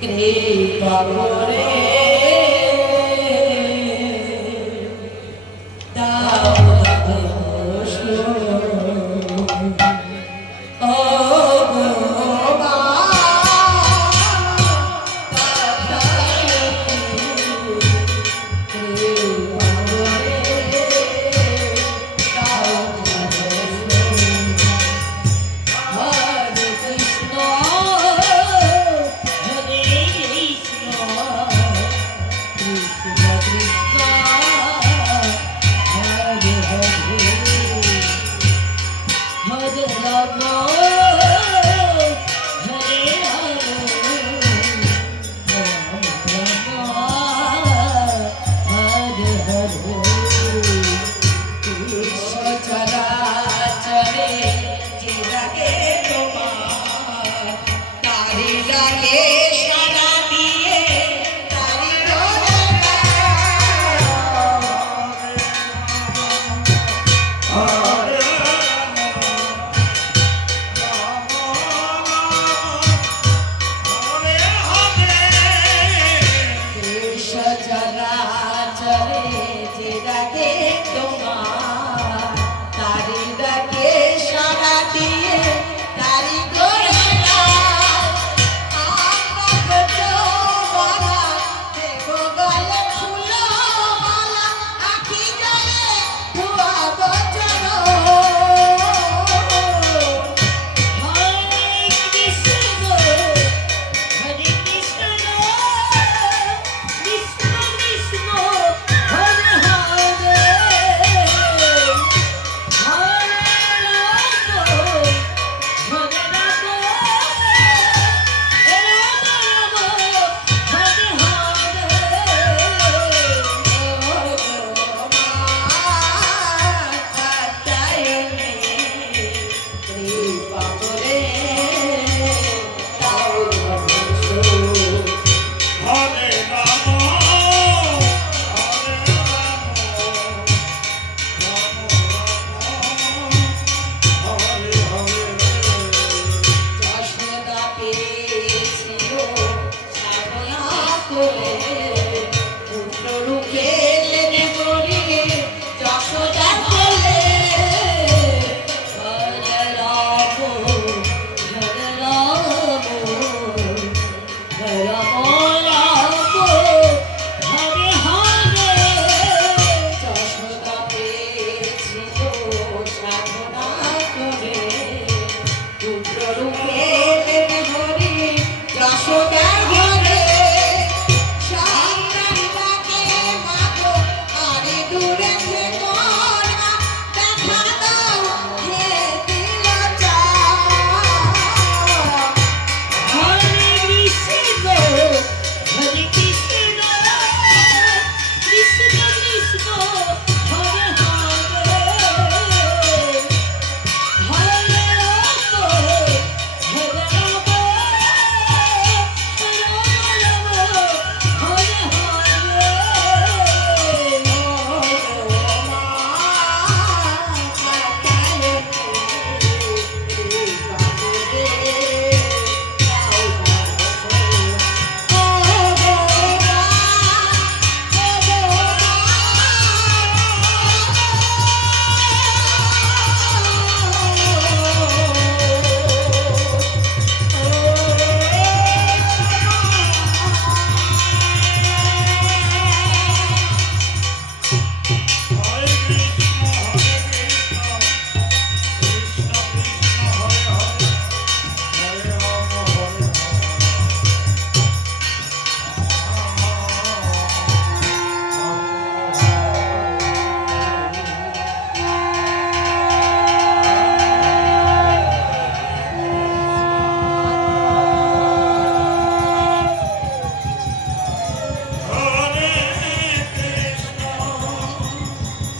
কৃপা করে দাও দোষ ও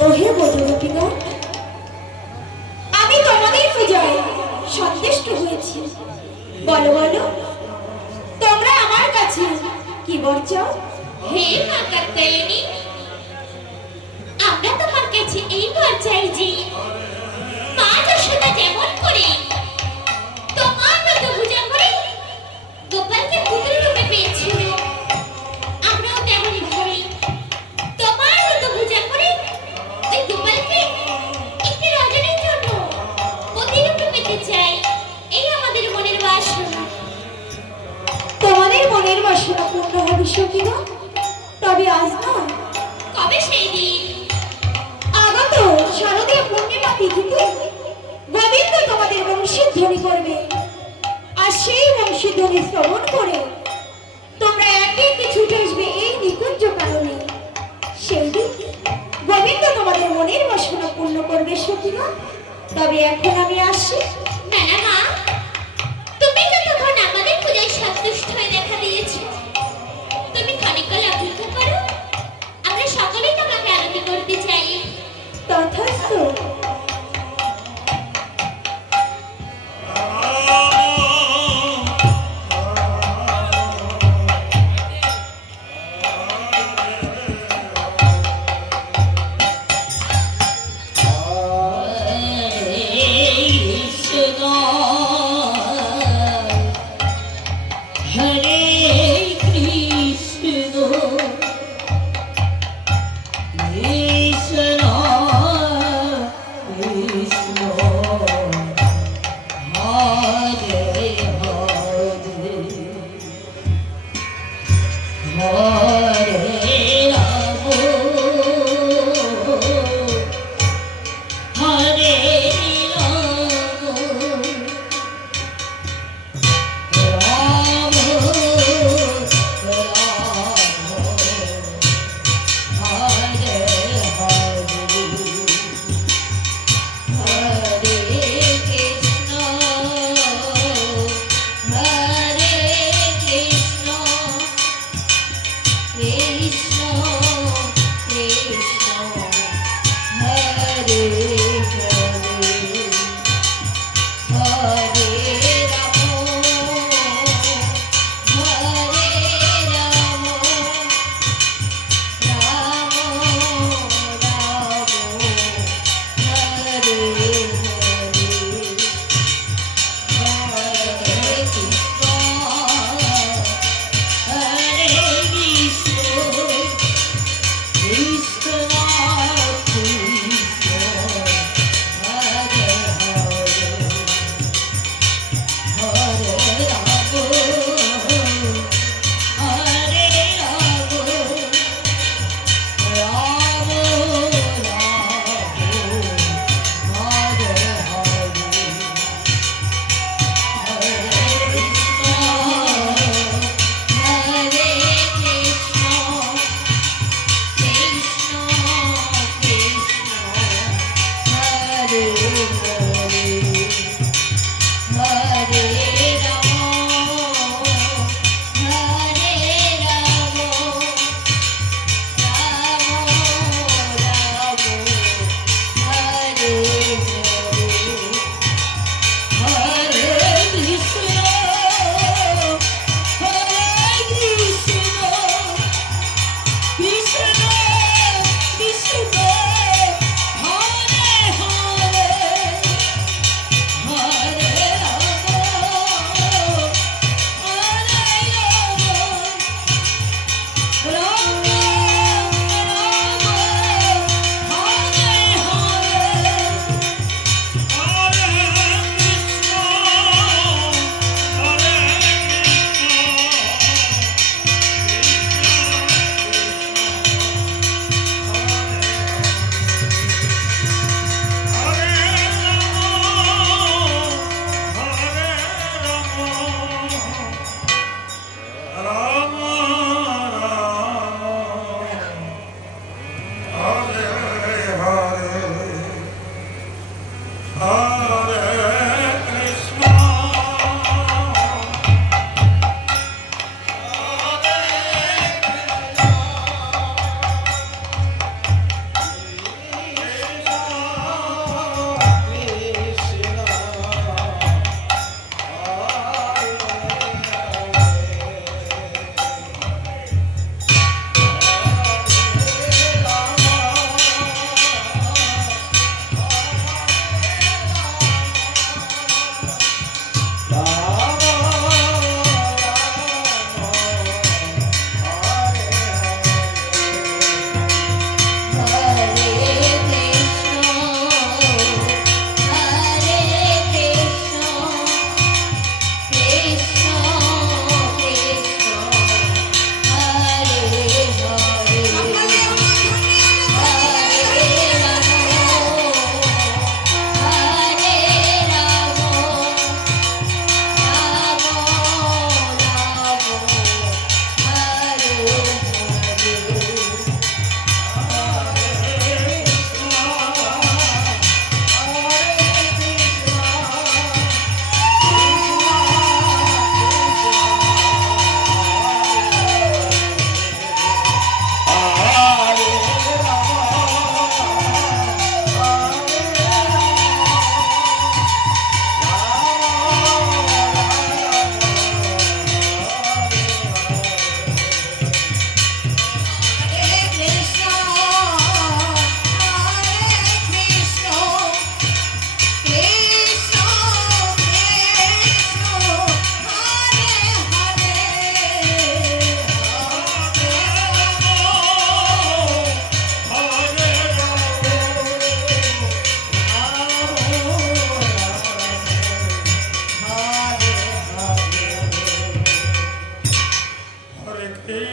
ওহে বধূগণ, আমি তোমাদের পূজায় সন্তুষ্ট হয়েছি। বলো বলো, তোমরা আমার কাছে কি বলছো? হে মা কাত্যায়নী, আমরা তোমার কাছে এই বর চাই যে মা যশোদা যেমন করে তোমার মতো পূজা করে গোপালকে পুত্র রূপে পেয়েছে, সখীরা, তবে আজ নয়, কবে সেই দিন? আগত শারদীয় পূর্ণিমা তিথিতে গোবিন্দ তোমাদের বংশীধ্বনি করবে। আর সেই বংশীধ্বনি শ্রবণ করে তোমরা একে একে ছুটে আসবে এই নিকুঞ্জ কাননে। সেই দিন গোবিন্দ তোমাদের মনের বাসনা পূর্ণ করবে সখীরা। তবে এখন আমি আসি। না না মা, তুমি তো তখন আমাদের পূজায় সন্তুষ্ট হয়ে দেখা দিয়েছো। তুমি খানিককাল অপেক্ষা করো, আমরা সকলেই তোমাকে আরতি করতে চাই। তথাস্তু।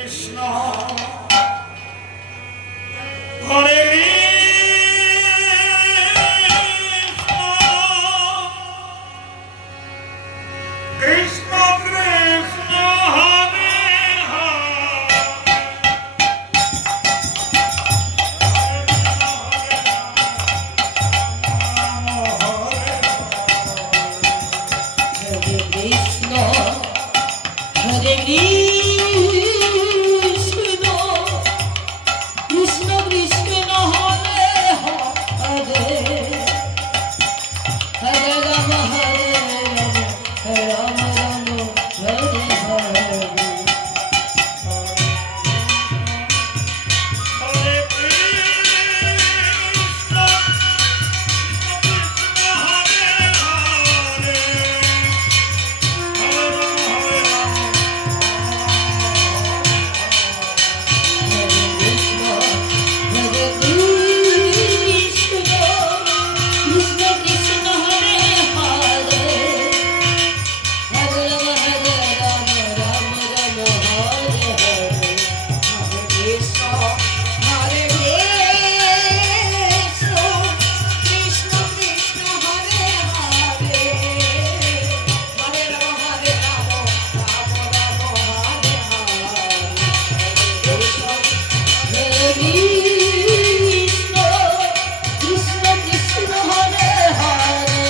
কৃষ্ণ হরে Krishna Krishna Hare Hare Hare Krishna, Hare Krishna, Krishna Krishna Hare Hare, Hare Rama Hare Rama, Rama Rama Hare Hare. হরে কৃষ্ণ কৃষ্ণ হরে হরে হরে রাম হরে Ram Hare Krishna, Krishna Krishna Hare Hare, Hare Rama Hare Rama, Rama Rama Hare Hare. Hare Krishna, Hare Krishna, Krishna Krishna Hare Hare, Hare Rama Hare Rama, Rama Rama Hare Hare. Krishna, Hare Krishna, Krishna Krishna Hare Hare,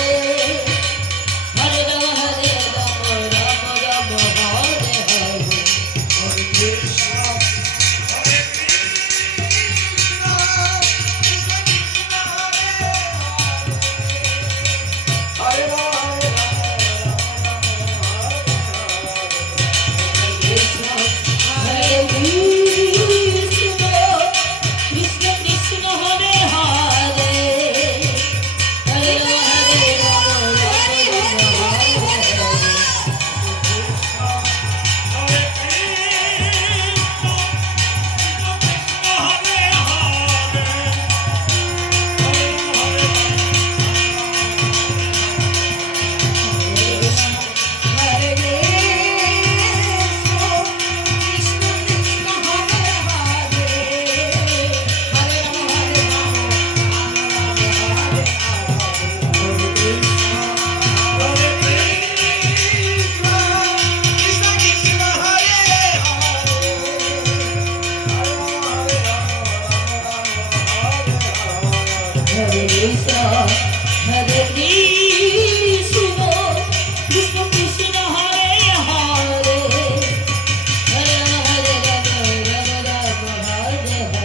Hare Rama Hare Rama, Rama Rama Hare Hare. Hare Krishna, হরে Krishna Krishna Krishna Hare Hare Krishna, Hare Krishna, Krishna Krishna Hare Hare, Hare Rama Hare Rama, Rama Rama Hare Hare. হরে Krishna Krishna Hare Hare Hare Krishna, Krishna Krishna Hare Hare, Hare Rama Hare Rama, Rama Rama Hare Hare. হরে কৃষ্ণ কৃষ্ণ কৃষ্ণ হরে Hare Krishna, Hare Krishna, Krishna Krishna Hare Hare,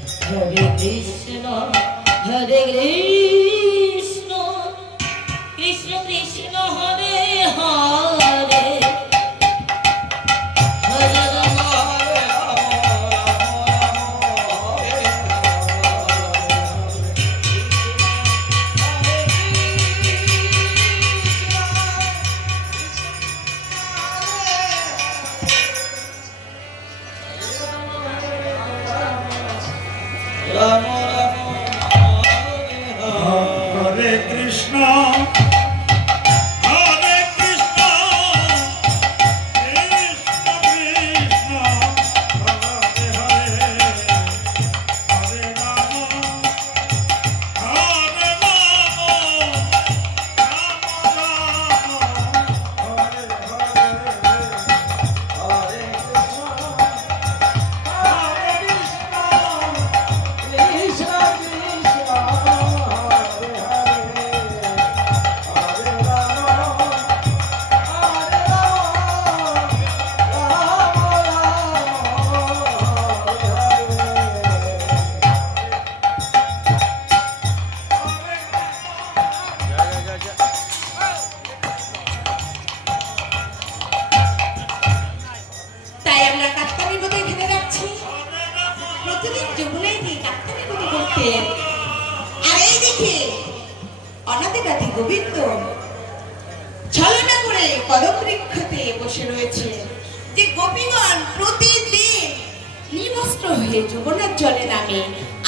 Hare Rama Hare Rama, Rama Rama Hare Hare. Hare Krishna, Hare Krishna, Krishna Krishna Hare Hare, Hare Rama হরে কৃষ্ণ হরে কৃষ্ণ কৃষ্ণ কৃষ্ণ হরে হরে হরে রাম হরে রাম রাম রাম হরে হরে হরে কৃষ্ণ হরে Krishna Krishna Krishna অনাদিকাতি Govinda ছলনা করে কদমবৃক্ষতে বসে রয়েছে, যে গোপীগণ প্রতিদিন নিবস্ত্র হয়ে যমুনার জলে নামে।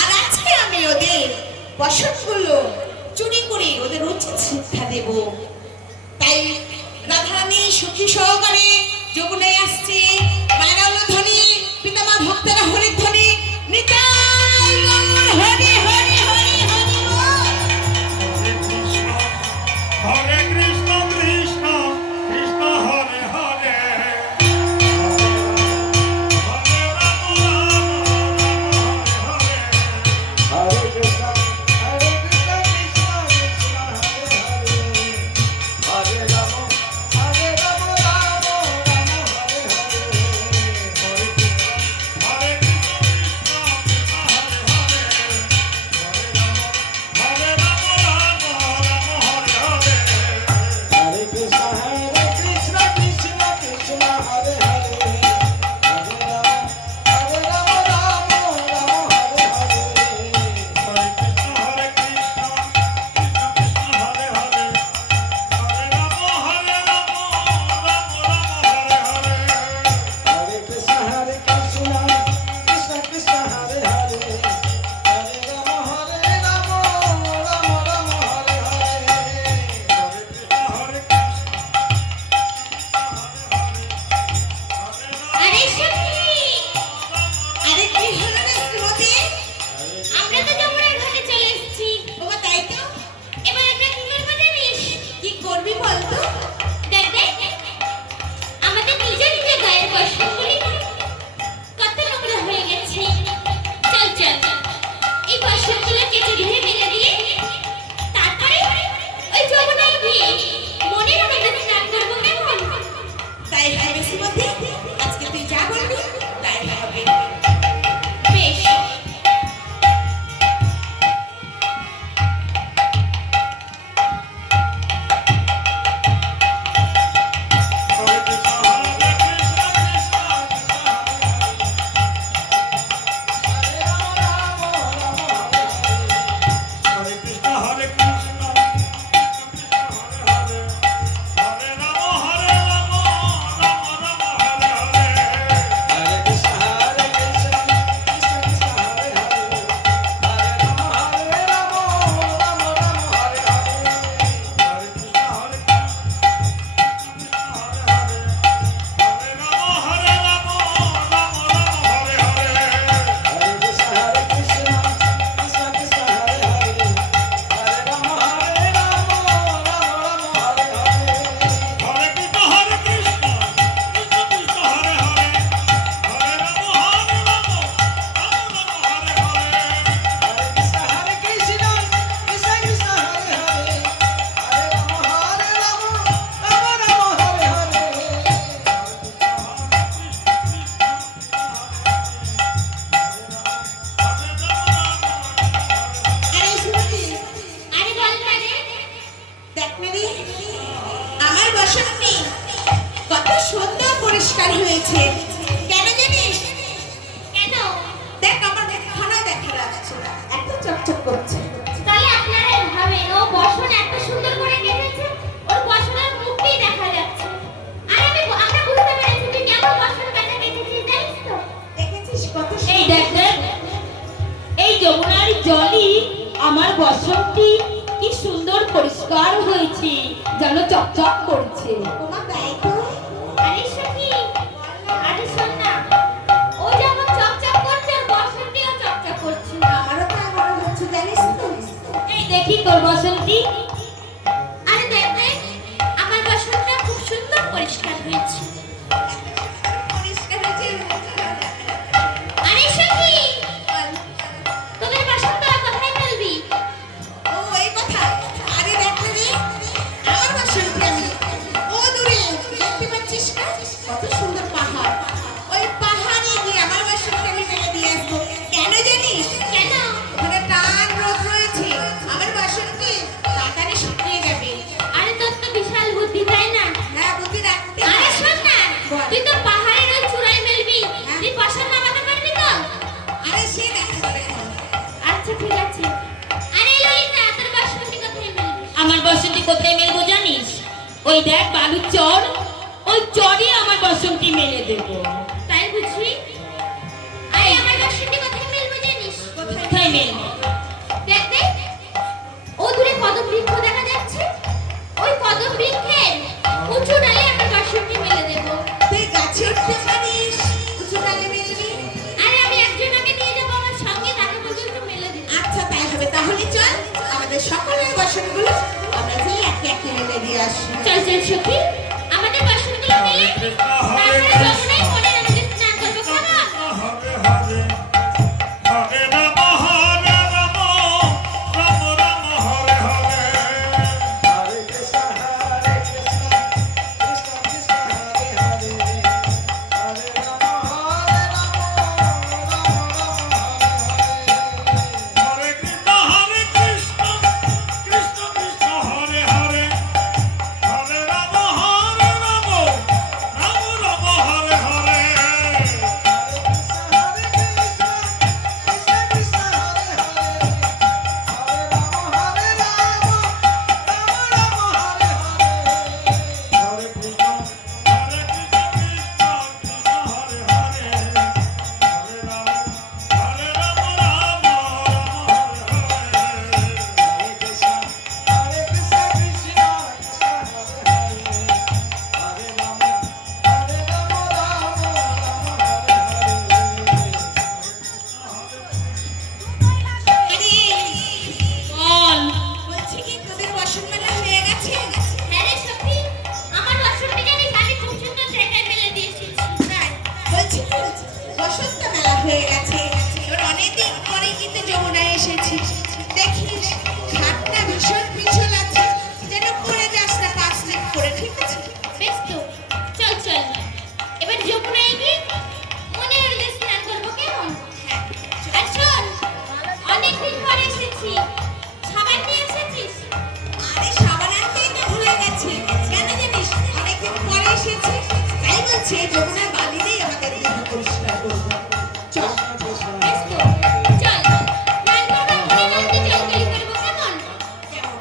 আর আজকে আমি ওদের বসনগুলো চুরি করে ওদের উচিত শিক্ষা দেব। তাই রাধারানী সুখী সহকারে যমুনায় আসছে। মানব ধ্বনি পিতামা ভক্তেরা হরি ধ্বনি নিতাই গৌর হরি হরি হরি হরি বল। হরে Krishna Krishna Krishna Hare Hare Hare Ram Ram Ram Hare Hare Hare Krishna, Hare Krishna, Krishna Krishna, Hare Hare, Hare Rama, Hare Rama, Rama Rama, Hare Hare, Hare Krishna, হরে Krishna Krishna Krishna Hare Hare Hare Ram Ram Ram Hare Hare Hare Krishna, Hare Krishna, Krishna Krishna, Hare Hare, Hare Rama, Hare Rama, Rama Rama, Hare Hare. হরে কৃষ্ণ হরে Krishna Krishna Krishna Hare Hare Hare Ram Ram Ram Hare Hare Hare Krishna, Hare Krishna, Krishna Krishna, Hare Hare, Hare Rama, Hare Rama, Rama Rama, Hare Hare. হরে কৃষ্ণ হরে কৃষ্ণ আরে সখী, আরে কি হলো রে শ্রীমতী? আমরা তো যমুনার ঘাটে চলে এসেছি। বাবা তাই তো, এবার আমরা কি করবো জানিস? কি করবি বলতো? দেখ দেখ, আমাদের নিজ নিজ গায়ের বস্ত্রগুলি কত নোংরা হয়ে গেছে। চল চল, এই বস্ত্রগুলো কেটে ধুয়ে মেলে দিয়ে তারপরে ওই যমুনায় গিয়ে মনের আনন্দে স্নান করবো, কেমন? তাই হবে শ্রীমতী, আজকে তুই যা বলবি তাই হবে। বেশ। হরে কৃষ্ণ হরে কৃষ্ণ কৃষ্ণ হরে কৃষ্ণ হরে Krishna Krishna Hare Hare Hare Ram Ram Ram Hare Hare Hare Krishna, Hare Krishna, Krishna Krishna, Hare Hare, Hare Rama, Hare Rama, Rama Rama, Hare Hare. হরে কৃষ্ণ হরে Krishna Krishna Hare Hare Hare Ram Ram Ram Hare Hare Hare Krishna, Hare Krishna, Krishna Krishna, Hare Hare, Hare Rama, Hare Rama, Rama Rama, Hare Hare. হরে কৃষ্ণ হরে Krishna Krishna Krishna Hare Hare Hare Ram Ram Ram Hare Hare Hare Krishna, Hare Krishna, Krishna Krishna, Hare Hare, Hare Rama, Hare Rama, Rama Rama, Hare Hare. আরে শ্রীমতী, আরে বল না রে। দেখ না রে, আমার বসন্তি কত সুন্দর পরিষ্কার হয়েছে। কেন জানিস? কেন? দেখ আমার খানা দেখা যাচ্ছে, এত চকচক করছে। তাহলে আপনারা ভাবেন ও বসন এত সুন্দর করে কেটেছে, ওর বসনের মুখটি দেখা যাচ্ছে। আর আমরা বুঝতে পেরেছি তুই কেমন বসন কাটা কেটেছিস, জানিস তো? দেখেছিস কত এই দেখ দেখ, এই যমুনার জলই আমার বসন্তী কি সুন্দর পরিষ্কার হয়েছে, যেন চকচক করছে। তোমার তাই তো? আরে সখী, আরে শোন না, ও যেমন চকচক করছে ওর বসনটিও চকচক করছে। আমারও তাই মনে হচ্ছে, জানিস তো? এই দেখি তোর বসন্তী। আরে দেখ দেখ, আমার বসনটা খুব সুন্দর পরিষ্কার হয়েছে। পরিষ্কার হয়েছে। আরে সখী, তোদের বসন তোরা কোথায় ফেলবি? ও এই কথা। আরে দেখ না রে, আমার বসন্তি আমি ও দূরে দেখতে পাচ্ছিস না? কত সুন্দর পাহাড়। ওই পাহাড়ে গিয়ে আমার বসন্তি আমি ফেলে দিয়ে আসবো। কেন জানিস? কেন? ওখানে টান রোদ রয়েছে, আমার বসন্তি তাড়াতাড়ি শুকিয়ে যাবে। আরে তোর তো বিশাল বুদ্ধি, তাই না? হ্যাঁ, বুদ্ধি রাখতে আরে হয়। শোন না, বল। তুই তো পাহাড়ের ওই চূড়ায় মেলবি, হ্যাঁ। তুই বসন নামাতে পারবি তো? আরে সে দেখা যাবে এখন। আচ্ছা ঠিক আছে। আরে ললিতা, তোর বসনটি কোথায় মেলবি? আমার বসন্তী কোথায় মেলবো জানিস? ওই দেখ বালুর চর, ওই চরে আমার বসন্তী মেলে দেবো। তাই বুঝি? আরে আমার বসনটি কোথায় মেলবো জানিস? কোথায় মেলবো? দেখ দেখ, ও দূরে কদম বৃক্ষ দেখা যাচ্ছে, ওই কদম বৃক্ষের উঁচু ডালে আমার বসনটি মেলে দেবো। তুই গাছে উঠতে পারিস। আমাদের সকলের বাসনগুলো আমরা যে একে একে মেলে দিয়ে আসি। চল চল সখী আমাদের বাসনগুলো মেলে তারপরে যমুনায় মনের আনন্দে স্নান করবো কেমন? হরে হরে হরে রাম হরে Ram Ram Ram Hare Hare Hare Krishna, Krishna Krishna, Hare Hare, Hare Rama, Hare Rama, Rama Rama, Hare Hare. হরে কৃষ্ণ কৃষ্ণ কৃষ্ণ হরে হরে হরে রাম হরে রাম রাম রাম হরে হরে হরে কৃষ্ণ কৃষ্ণ কৃষ্ণ হরে হরে হরে রাম রাম বল বলছি কি তোদের বাসন মেলা হয়ে গেছে? হ্যাঁ রে সখী আমার বাসনটা জানি খালি খুব সুন্দর জায়গায় মেলে দিয়ে এসেছি তাই? বলছি কি বসন্ত মেলা হয়ে গেছে, এবার অনেকদিন পরে কিন্তু যমুনায় এসেছি। দেখিস ঘাটটা ভীষণ পিছল আছে, যেন পড়ে যাস না পা স্লিপ করে, ঠিক আছে? বেশ তো চল চল এবার যমুনায় গিয়ে মনের আনন্দে স্নান করবো কেমন? হ্যাঁ আর শোন অনেকদিন পরে এসেছি সাবান নিয়ে এসেছিস? আরে সাবান আনতেই তো ভুলে গেছি, কেন জানিস অনেকদিন পরে এসেছি, তাই বলছি এই যমুনার বালি দিয়েই আমাদের দেহ পরিষ্কার করবো। চল বেশ তো চল স্নান করবো মনের আনন্দে জলকালি করবো কেমন? কেমন?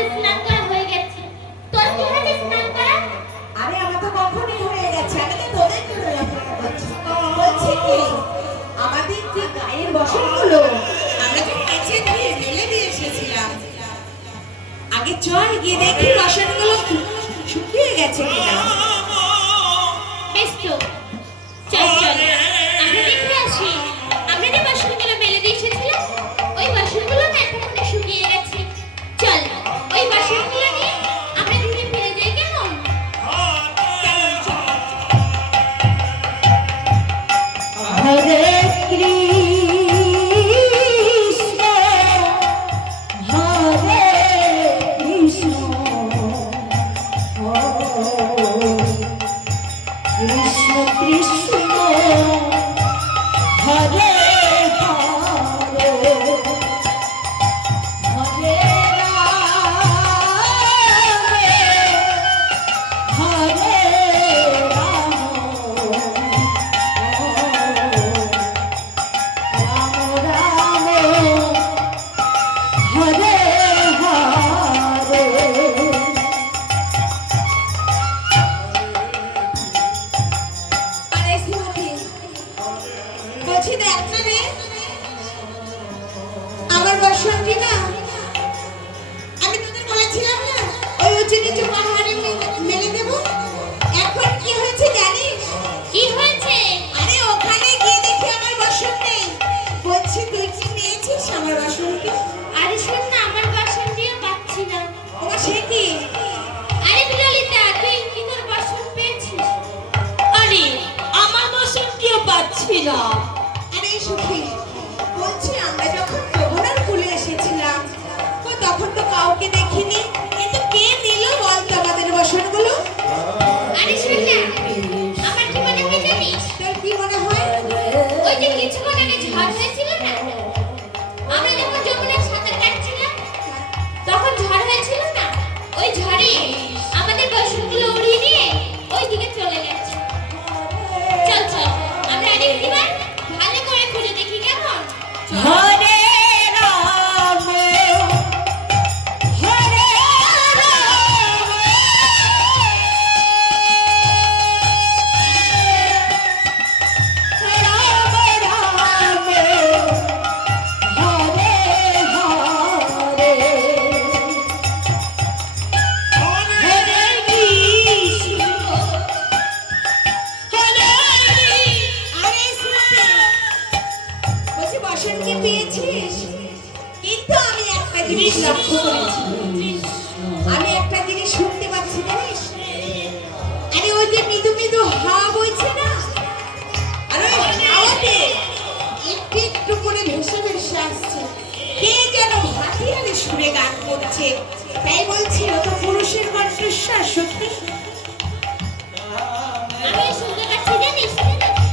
আমাদের স্নান করা হয়ে গেছে। তোর কি হয়েছে স্নান করা? আরে আমার তো কখনই হয়ে গেছে, আমি তো তোদের জন্য অপেক্ষা করছি। বলছি কি, আমাদের যে গায়ের বসনগুলো আমরা তো কেচে ধুয়ে মেলে দিয়ে এসেছিলাম, আগে চল গিয়ে দেখি বসনগুলো শুকিয়ে গেছে কিনা। বেশ তো, চল চল আমরা দেখে আসি। আমরা যে বাসনগুলো মেলে দিয়ে এসেছিলাম ওই বাসনগুলো না এতক্ষণে শুকিয়ে গেছে। চল ওই বাসনগুলো নিয়ে আমরা ধুয়ে ফেলে যাই, কেমন? হরে কৃষ্ণ হরে কৃষ্ণ কৃষ্ণ কৃষ্ণ হরে হরে হরে রাম হরে রাম রাম রাম হরে হরে আরে শ্রীমতী, বলছি দেখ না রে, আমার বসনটি না, আমি তোদের বলেছিলাম না ওই উঁচু নিচু পাহাড়ে মেলে দেবো। এখন কি হয়েছে জানিস? কি হয়েছে? আরে ওখানে গিয়ে দেখি আমার বসন নেই। বলছি তুই কি নিয়েছিস আমার বসনটি? আরে শোন না, আমার বাসনটিও পাচ্ছি না। ওমা সে কি? আরে বিড়ালিটা, তুই কি তোর বাসন পেয়েছিস? আরে আমার বাসনটিও পাচ্ছি না। আরে সুখী, বলছি আমরা যখন যমুনার কূলে এসেছিলাম তো তখন তো কাউকে দেখিনি, কিন্তু কে নিল বলতো আমাদের বসনগুলো? আরে শোন না, আমার কি মনে হয় জানিস? তোর কি মনে হয়? ওই যে কিছুক্ষণ আগে ঝড় হয়েছিল না, আমরা যখন যমুনায় সাঁতার কাটছিলাম তখন ঝড় হয়েছিল না, ওই ঝড়ে আমাদের বাসনগুলো উড়িয়ে নিয়ে ওই দিকে চলে গেছে। চল চল আমরা আরেকবার ভালো করে খুঁজে দেখি, কেমন? হরে রাম হরে রাম রাম রাম হরে হরে হরে কৃষ্ণ হরে আরে সুখী, বলছি বসন কি পেয়েছিস? কিন্তু আমি একটা জিনিস লক্ষ্য করেছি, আমি একটা জিনিস শুনতে পাচ্ছি জানিস? আরে ওই যে মৃদু মৃদু হাওয়া বইছে না, আর ওই হাওয়াতে একটু একটু করে ভেসে ভেসে আসছে, কে যেন ভাটিয়ালি সুরে গান করছে। তাই বলছি ও তো পুরুষের কণ্ঠস্বর সখী। আমি শুনতে পাচ্ছি জানিস,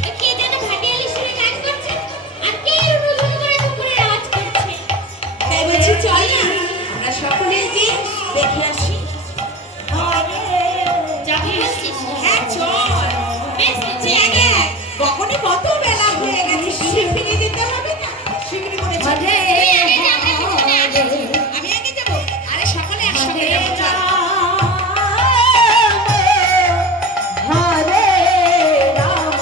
ওই কে যেন ভাটিয়ালি সুরে গান করছে আর কে রুজুম করে দুপুরের আওয়াজ করছে। তাই বলছি চল না আমরা সকলে যে দেখে আসি। যাবি বলছিস? হ্যাঁ চল, বেশ তো যে আগে কখনই কত বেলা হয়ে গেছে, শিফিনে যেতে হবে না, শিফিনে করে চল। হরে হরে আমি আগে যাবো, আরে সকালে একসঙ্গে যাবো চল। হরে রাম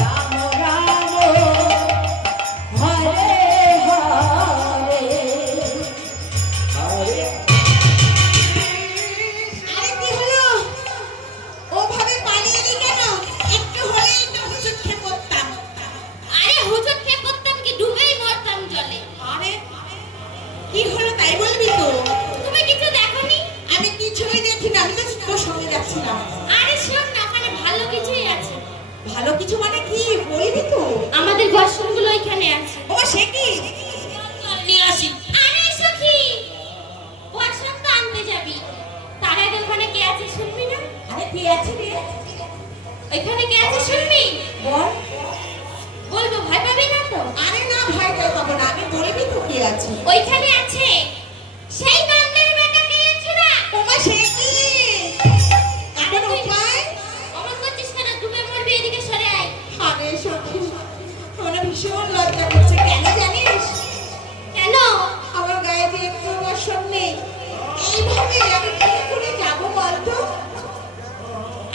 রাম রাম হরে হরে আরে কি হলো? ওভাবে পালিয়ে এলি কেন? একটু হলেই তো হুজুর খেয়ে পড়তাম। আরে হুজুর খেয়ে পড়তাম কি, ডুবেই মরতাম জলে। আরে কি হলো তাই বলবি তো? তুমি কিছু দেখোনি? আমি কিছুই দেখি না, আমি তো তোর সঙ্গে যাচ্ছিলাম। আরে শোন না, ওখানে ভালো কিছুই আছে। ভালো কিছু মানে কি বলবি তো? আমাদের বাসনগুলো ওইখানে আছে। ও সে কি? নিয়ে আসি। আরে সখী, বাসন তো আনতে যাবি, তার আগে ওখানে কে আছে শুনবি না? আরে কে আছে রে? ওইখানে কে আছে শুনবি? বল। বলবো, ভয় পাবি না তো? আরে না ভাই তাই পাবো না, আমি বলবি তো কে আছে। ওইখানে আছে সেই বান্দার বেটা কে ছোড়া। তোমার সে কি? এখন উপায়? অমন করছিস কেন? ডুবে মরবি, এদিকে সরে আয়। আরে সখী, আমার ভীষণ লজ্জা করছে, কেন জানিস? কেন? বসন নেই এইভাবে আমি কি করে যাব বলতো?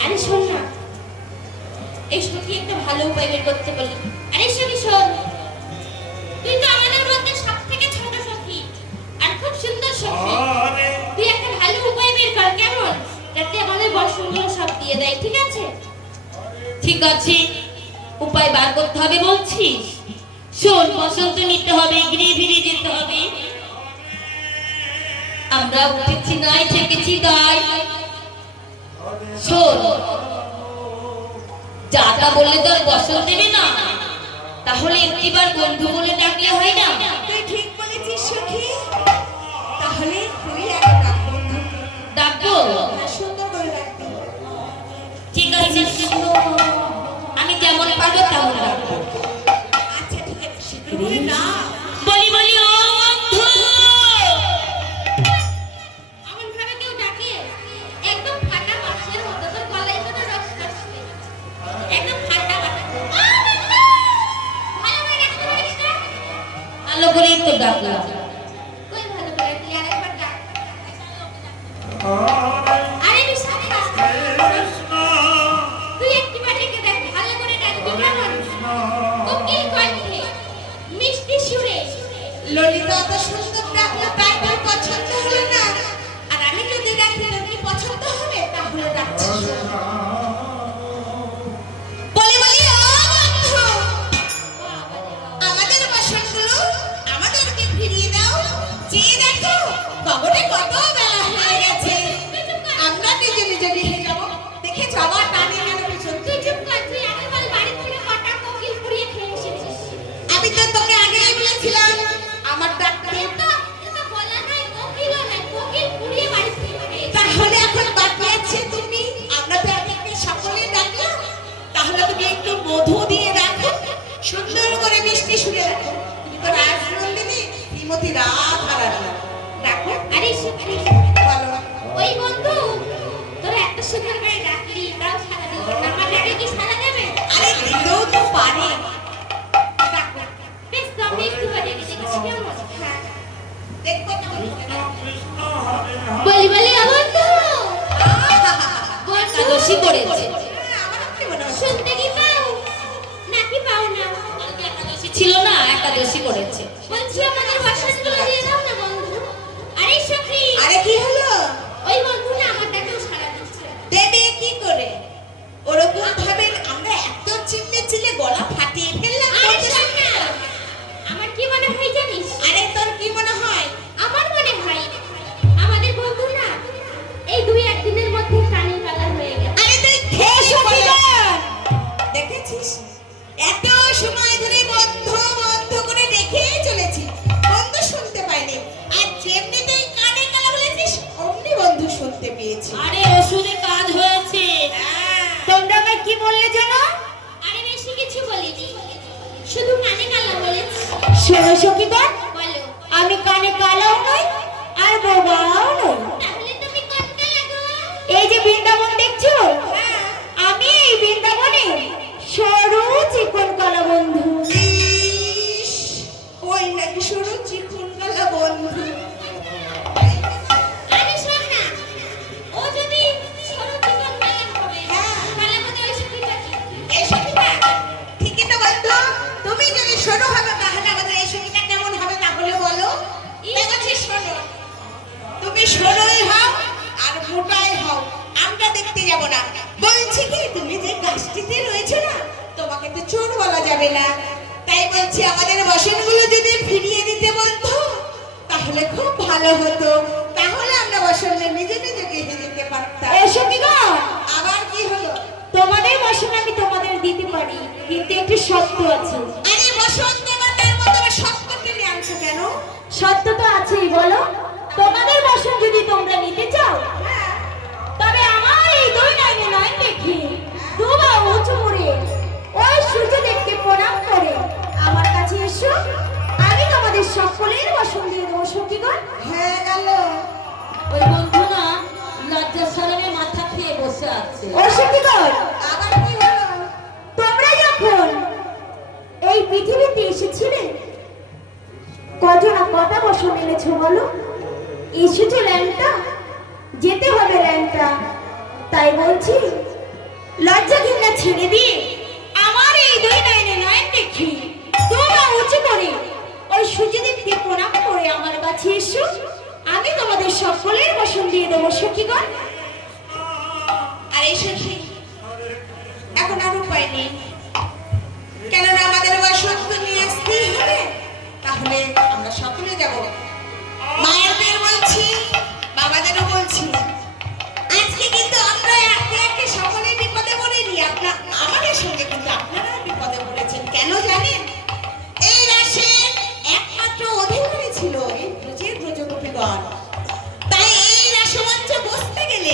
আরে শোন না, এই সখী একটা ভালো উপায় বের করতে বলি। আরে সখী শোন, তুই তো আমাদের মধ্যে সব থেকে ছোট সখী আর খুব সুন্দর সখী। আরে তুই একটা ভালো উপায় বের কর, কেমন? যাতে আমাদের বসনগুলো সব দিয়ে দেয়, ঠিক আছে? ঠিক আছে, উপায় বার করতে হবে বলছিস? শোন, বসন্ত নিতে হবে, ঘিরে ফিরে যেতে হবে। আমরা উঠেছি নাই, থেকেছি তাই। শোন, যা তা বললে তো আর বসন্ত দেবে না, তাহলে একটিবার বন্ধু বলে ডাকলে হয় না? তুই ঠিক বলেছিস সখী। তাহলে তুই একটা ডাক বন্ধু, ডাকবো? সুন্দর করে ডাকবি। ঠিক আছে, আমি যেমন পারবো তেমন ডাকবো। আচ্ছা ঠিক আছে, শীঘ্র করে না। বলি বলি ও বন্ধু, এমন ভাবে কেউ ডাকে একদম ফাটা মাছের মতো, তোর গলায় তো রস আসবে, একদম ফাটা ফাটা। ভালো করে ডাকতে পারিস না? ভালো করেই তো ডাকলাম। কই ভালো করে, তুই আরেকবার ডাক। আরে বিশাখা, কৃষ্ণ তুই একটিবার ডেকে দেখ, ভালো করে ডাকবি কেমন? কোকিল কণ্ঠে, মিষ্টি সুরে। ললিতা অত সুন্দর ডাকলো, তাই তোর পছন্দ হলো না? আর আমি যদি ডাকি তোর কি পছন্দ হবে? তাহলে ডাকছিস। বলি বলি ও বন্ধু, আমাদের বসনগুলো আমাদেরকে ফিরিয়ে দাও। চেয়ে দেখো গগনে কত বেলা হয়ে গেছে, আমরা নিজে নিজে নিয়ে যাবো। দেখে যাওয়া টানে কেন পিছন তুই থেকে? চুপ কর, তুই আগেরবার বাড়ি থেকে কটা কোকিল পুড়িয়ে খেয়ে এসেছিস। আমি তো তোকে আগেই বলেছিলাম আমার ডাকতে। এটা বলা নাই, কোকিলও নাই, কোকিল পুড়িয়ে বাড়ি থেকে খেয়েছে। তাহলে এখন বাকি আছে তুমি। আমরা তো একদিকে সকলেই ডাকলাম, তাহলে তুমি একটু মধু দিয়ে রাখো, সুন্দর করে মিষ্টি সুরে রাখো। তুমি তো রাজনন্দিনী শ্রীমতী রাধারানী, ডাকো। আরে সুখী, বলো। ওই বন্ধু, তোরা এত সুন্দর করে ডাকলি, তাও সাড়া দিল না। আমার ডাকে কি সাড়া দেবে? আরে দিতেও তো পারে। ডাকো। বেশ, তো আমি একটু বাজে দেখেছি কেমন? হ্যাঁ, দেখবো কেমন করে ডাকো। কৃষ্ণ হরে হরে বলি বলি ও বন্ধু, আহা! একাদশী করেছে। আমার কি মনে হয়? শুনতে কি পাও নাকি পাও না? কালকে একাদশী ছিল না, একাদশী করেছে। বলছি আমাদের বাসনগুলো দিয়ে দাও না বন্ধু। আরে সখী, আরে কি হলো? ওই বন্ধুটা আমার ডাকেও সাড়া দিচ্ছে। দেবে কি করে? ওরকম ভাবে আমরা এত চিল্লে গলা ফাটিয়ে ফেললাম। আরে শোন না, আমার কি মনে হয় জানিস? আরে তোর কি মনে হয়? আমার মনে হয় আমাদের বন্ধু না এই দুই একদিনের মধ্যে কানে কালা হয়ে গেছে। আরে তুই ঠিকই বলেছিস। দেখেছিস, এত সময় ধরে বন্ধ বন্ধ করে দেখেই চলেছি, বন্ধু শুনতে পাইনি। আর যেমনি তুই কানে কালা বলেছিস অমনি বন্ধু শুনতে পেয়েছি। আরে ওষুধে কাজ হয়েছে। তোমরা আমায় কি বললে জানো? আরে বেশি কিছু বলিনি, শুধু কানে কালা বলেছি। শোনো সখীগণ, বলো, আমি কানে কালাও নই আর বোবাও নই। তাহলে তুমি কোনটা লাগো? এই যে বৃন্দাবন দেখছো, আমি এই বৃন্দাবনে সরু চিকন কালা বন্ধু। ইস, ওই নাকি শুরু চিকুন গলা বন্ধু। আরে শোন না, ও যদি সরু চিকন কালা হবে, তাহলে আমাদের ওই সখীটা কি? এই সখীটা ঠিকই তো বন্ধু। তুমি যদি শোনো হবে তাহলে আমাদের এই সখীটা কেমন হবে তাহলে বলো। দেখেছিস শোনো, তুমি শোনোই হও আর মোটাই হও, আমরা দেখতে যাব না। বলছি কি, তুমি যে গাছটিতে রয়েছে না, তোমাকে তো চোর বলা যাবে না। তাই বলছি আমাদের বসনগুলো যদি ফিরিয়ে দিতে বন্ধু তাহলে খুব ভালো হতো। তাহলে আমরা বসনে নিজে নিজে গেঁথে দিতে পারতাম। এই সখীগণ, আবার কি হলো? তোমাদের বসন আমি তোমাদের দিতে পারি, কিন্তু একটি শর্ত আছে। আরে বসন দেবতার মতো আবার শব্দ টেনে আনছো কেন? শর্ত তো আছেই, বলো। তোমাদের বসন যদি তোমরা নিতে চাও, তবে আমার এই দুই নয়নে নয় দেখি দুবা উঁচু করে ওই সূর্যদেবকে প্রণাম করে আমার কাছে এসো। আমি তোমাদের সকলের বসন দিয়ে দেবো সখীগণ। হয়ে গেল। ওই বন্ধু না লজ্জা শরমে মাথা খেয়ে বসে আছে। ও সখীগণ, আবার কি হলো? তোমরা যখন এই পৃথিবীতে এসেছিলে কত না কটা বসন এনেছো বলো? এসেছো ল্যাংটা, যেতে হবে ল্যাংটা। তাই বলছি লজ্জা ঘৃণা ছেড়ে দিয়ে আমার এই দুই নয়নে নয়ন দেখি তোমরা উঁচু করে ওই সূর্যদেবকে প্রণাম করে আমার কাছে এসো। আমি তোমাদের সকলের বসন দিয়ে দেবো সখীগণ। আর এই সখী, এখন আর উপায় নেই, কেননা আমাদের বসন্ত নিয়ে আসতেই হবে। তাহলে আমরা সকলে যাব। মায়েদের বলছি, বাবাদেরও বলছি, আজকে কিন্তু আমরা একে একে সকলে বিপদে পড়েনি। আমাদের সঙ্গে কিন্তু আপনারা বিপদে পড়েছেন। কেন জানেন? এই রাশের একমাত্র অধিকারী ছিল এই ব্রজের ব্রজগোপীগণ। তাই এই রাসমঞ্চে বসতে গেলে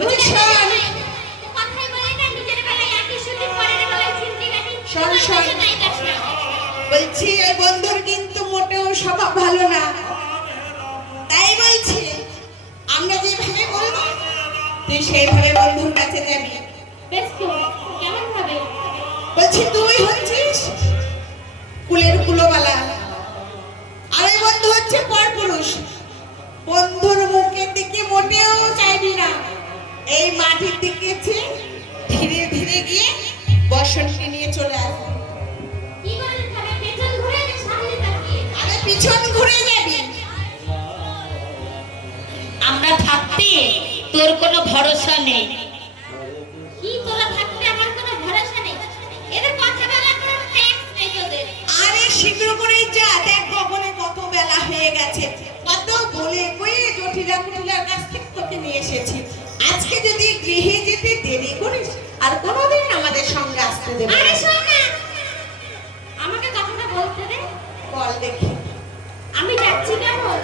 বলছি শোন কথাই বলে না নিজের বেলায় একই সুতি পরের বেলায় চিমটি কাটি শোন, শোন। নাই কাছে বলছি এই বন্ধুর কিন্তু মোটেও স্বভাব ভালো না, তাই বলছি আমরা যেভাবে বলবো তুই সেইভাবে বন্ধুর কাছে যাবি। বেশ তো কেমন হবে বলছি তুই হচ্ছিস কুলের কুলোবালা, আর ওই বন্ধু হচ্ছে পরপুরুষ। বন্ধুর মুখের দিকে মোটেও চাইবি না, এই মাটির দিকে চেয়ে ধীরে ধীরে গিয়ে বসনকে নিয়ে চলে আসবি। কি বলেন তবে পেছন ঘুরে না সামনে তাকিয়ে আরে পিছন ঘুরে যাবি। আমরা থাকতে তোর কোনো ভরসা নেই। কি তোরা থাকতে আমার কোনো ভরসা নেই এদের কথা বলা কোনো ট্যাক্স নেই তোদের আরে শীঘ্র করে যা, দেখ ভবনে কত বেলা হয়ে গেছে, কত বলে কয়ে জটিলা কুটিলার কাছ থেকে তোকে নিয়ে এসেছি। আজকে যদি গৃহে যেতে দেরি করিস আর কোনোদিন আমাদের সঙ্গে আসতে দেবে আরে না। শোন না আমাকে কথাটা বলতে দে বল দেখি। আমি যাচ্ছি কেমন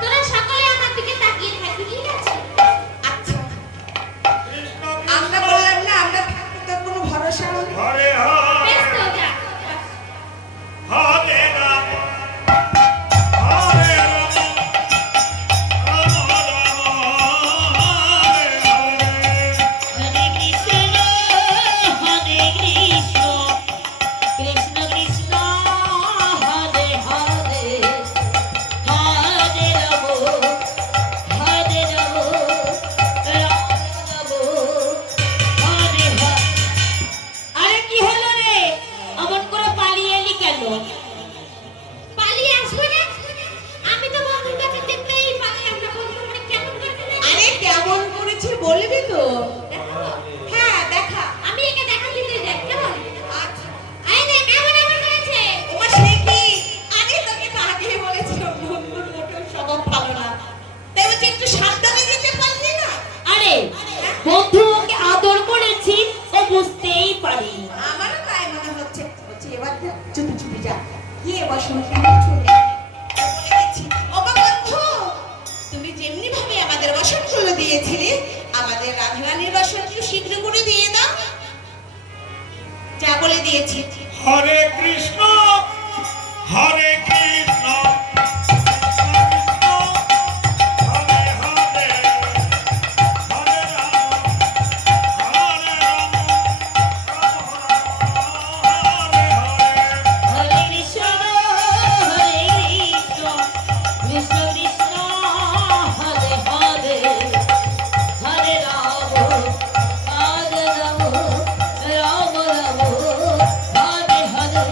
তোরা সকলে আমার দিকে তাকিয়ে থাকবি ঠিক আছে আচ্ছা কৃষ্ণ আমরা বললাম না আমরা থাকতে তোর কোনো ভরসা নেই। হরে হরে বেশ তো যা হরে রাম হরে রাম রাম রাম হরে হরে হরে কৃষ্ণ হরে কৃষ্ণ কৃষ্ণ কৃষ্ণ হরে হরে হরে রাম রাম হরে হরে। আরে কি হলো রে, অমন করে পালিয়ে এলি কেন? পালিয়ে আসবো না আমি তো বন্ধুর কাছে যেতেই পারি আমরা বন্ধু মানে কেমন করতে না আরে কেমন করেছে বলবি তো? হ্যাঁ দেখা। আমি একে দেখাচ্ছি তুই দেখ কেমন আচ্ছা আই দেখ কেমন এমন করেছে ওমা সে কি, আগে তোকে তো আগেই বলেছিলাম বন্ধুর মোটেও স্বভাব ভালো না, তাই বলছি একটু সাবধানে যেতে পারলি না। আরে বন্ধু ওকে আদর করেছি, ও বুঝতেই পারি। আমারও তাই মনে হচ্ছে। বলছি এবার যা, চুপি চুপি যা, গিয়ে বসন্ত শুনে বলে দিচ্ছি, ওমা বন্ধু তুমি যেমনি ভাবে আমাদের বসনগুলো দিয়েছিলে আমাদের রাধারানীর বসনকে শীঘ্র করে দিয়ে দাও, যা বলে দিয়েছি। হরে কৃষ্ণ হরে কৃষ্ণ হরে হরে হরে রাম হরে রাম রাম রাম হরে হরে হরে কৃষ্ণ হরে কৃষ্ণ কৃষ্ণ কৃষ্ণ হরে হরে হরে রাম রাম রাম হরে হরে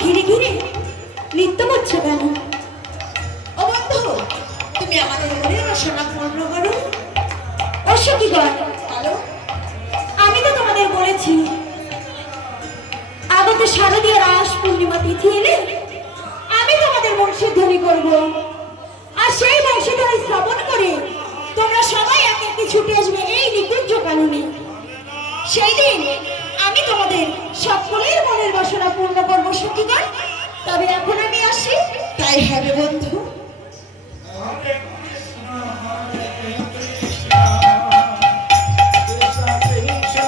ঘিরে ঘিরে নৃত্য করছো কেন? ও বন্ধু, তুমি আমাদের মনের বাসনা পূর্ণ করো। ও সখীগণ, বলো। আমি তো তোমাদের বলেছি আগত শারদীয় রাস পূর্ণিমা তিথি এলে আমি তোমাদের বংশীধ্বনি করব, আর সেই বংশীধ্বনি শ্রবণ করে তোমরা সবাই একে একে ছুটে আসবে এই নিকুঞ্জ কাননে। সেই দিন আমি তোমাদের সকলের মনের বাসনা পূর্ণ করবো সখীগণ। তবে এখন আমি আসি। তাই হবে বন্ধু। হরে কৃষ্ণ হরে কৃষ্ণ কৃষ্ণ কৃষ্ণ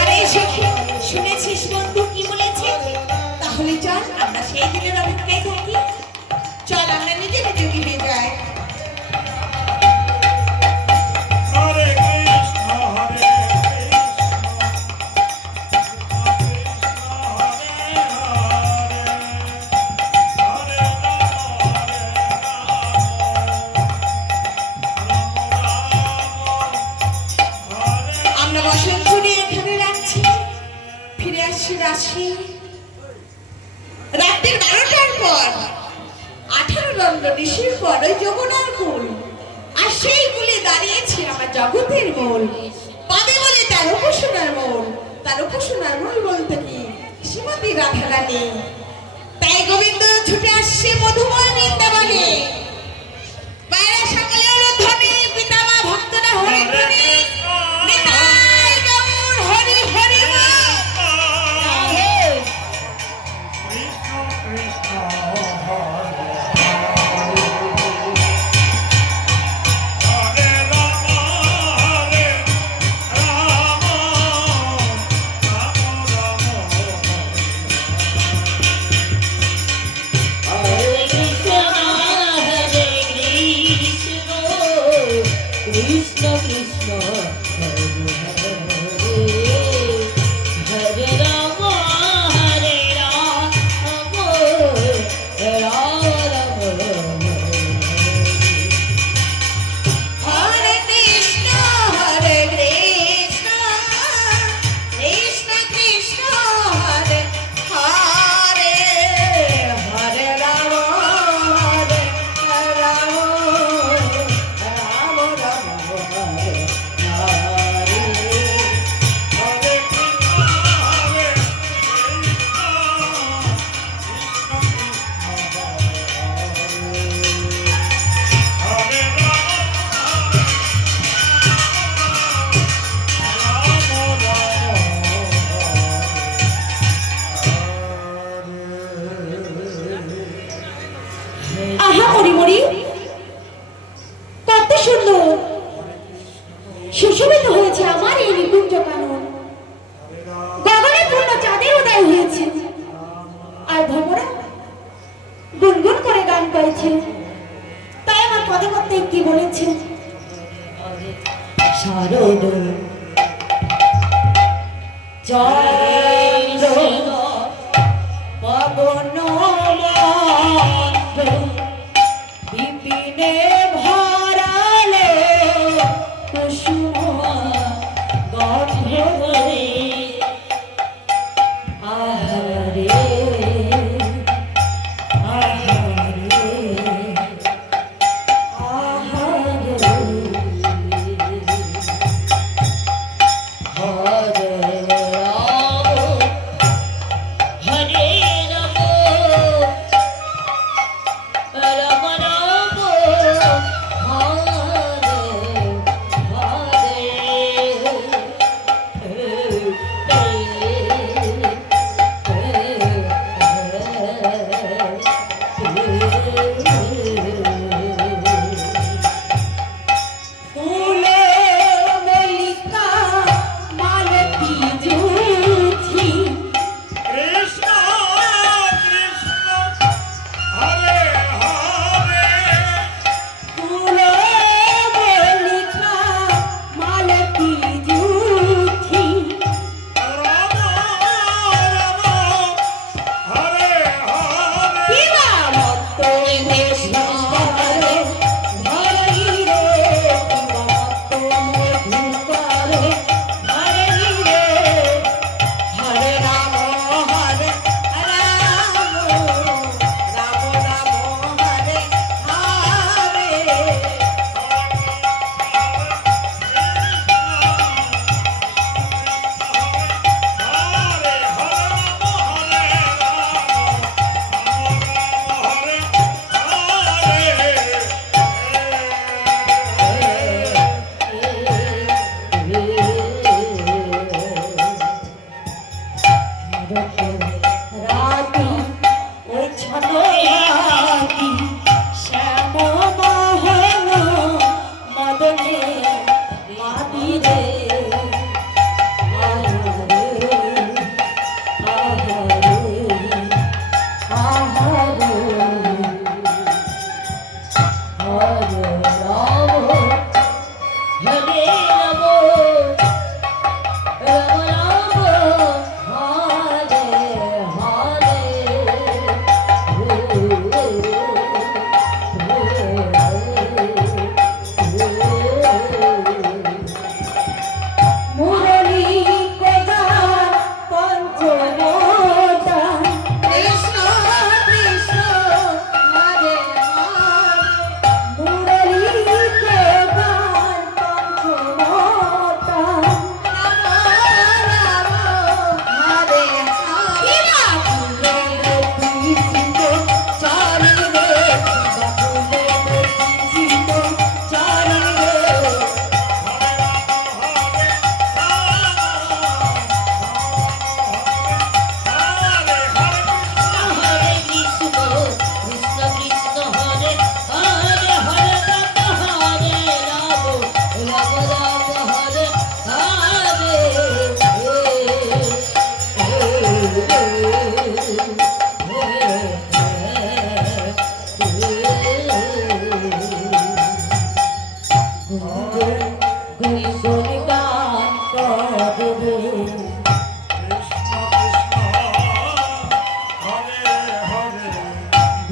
আরে সখী, শুনেছিস বন্ধু কি বলেছে? তাহলে চল আমরা সেই দিনের অপেক্ষায় থাকি। চল আমরা নিজে নিজে গিয়ে যাই। হরে কৃষ্ণ হরে কৃষ্ণ আমরা বসন্ত নিয়ে এখানে রাখছি, ফিরে আসছি রাশি রাতের 12টার পর। 18 দণ্ড নিশির পর ওই যমুনার কুল, আর সেই কুলে দাঁড়িয়েছে আমার জগতের মূল। পাবে বলে তার উপাসনার মূল, তার উপাসনার মূল বলতে কি শ্রীমতী রাধারানী। তাই গোবিন্দ ছুটে আসছে মধুময় বৃন্দাবনে। বাইরে সকলে অনুধ্বনি, পিতামা ভক্তরা হরিধ্বনি, নিতাই গৌর হরি হরি বল। কৃষ্ণ কৃষ্ণ হরে রাম হরে রাম রাম রাম হরে কৃষ্ণ হরে কৃষ্ণ কৃষ্ণ কৃষ্ণ হরে হরে হরে রাম হরে রাম রাম রাম হরে কৃষ্ণ হরে কৃষ্ণ কৃষ্ণ কৃষ্ণ হরে হরে হরে রাম হরে রাম রাম রাম হরে হরে। হরে কৃষ্ণ হরে কৃষ্ণ হরে আহা মরিমরি, কত সুন্দর সুশোভিত হয়েছে আমার এই নিকুঞ্জ কানন। গগনে পূর্ণ চাঁদের উদয় হয়েছে, আর ভ্রমরা গুনগুন করে গান গাইছে। তাই আমার পদে পদে কি বলেছে, শারদ চন্দ্র পবন মন্দ্র বিপিনে ভরালে কুসুম গন্ধরে আহারে আহারে আহারে হরে রাম হরে রাম রাম রাম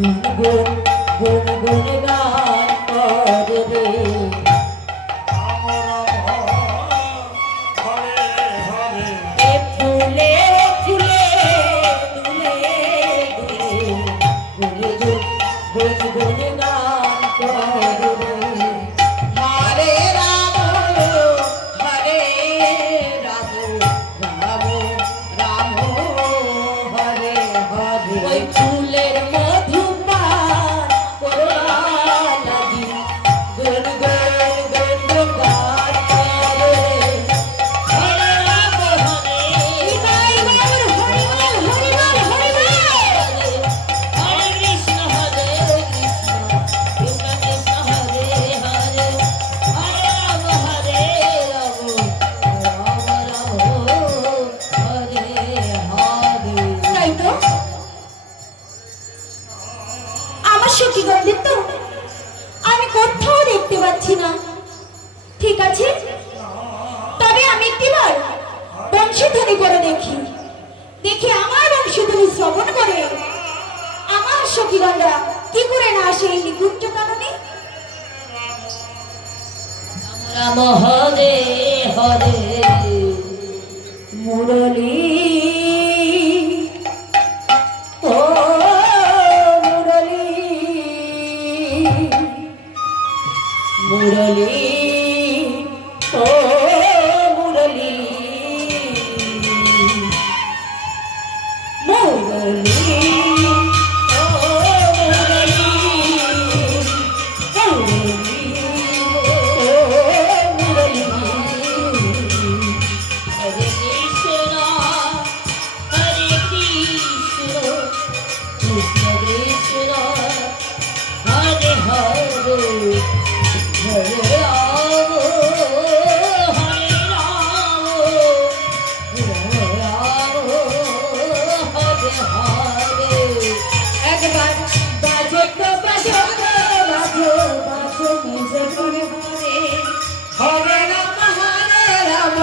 গুন গুন গুন গান করে রে এ ফুলে ফুলে দুলে দুলে গুন গুন গুন গুন গান করে রে হরে রাম হরে রাম রাম রাম হরে হরে ওই ফুলের মধু পান করবার লাগি গুন গুন গুন গুন গান করে হরে রাম হরে নিতাই গৌর হরিবল হরিবল হরিবল। হরে কৃষ্ণ হরে কৃষ্ণ কৃষ্ণ কৃষ্ণ হরে হরে হরে রাম হরে রাম রাম রাম হরে হরে। তাই তো আমার সখীগণদের তো আমি কোথাও দেখতে পাচ্ছি না। ঠিক আছে, তবে আমি একটিবার বংশীধ্বনি করে দেখি, দেখি আমার বংশীধ্বনি শ্রবণ করে আমার সখীগণরা কি করে না আসে এই নিকুঞ্জ কারণে। রাম হরে হরে মুরলী ও মুরলী মুরলী ও মুরলী মুরলী ও মুরলী একবার বাজো তো বাজো বাজো বাজো নিজে করে করে হরে রাম হরে রাম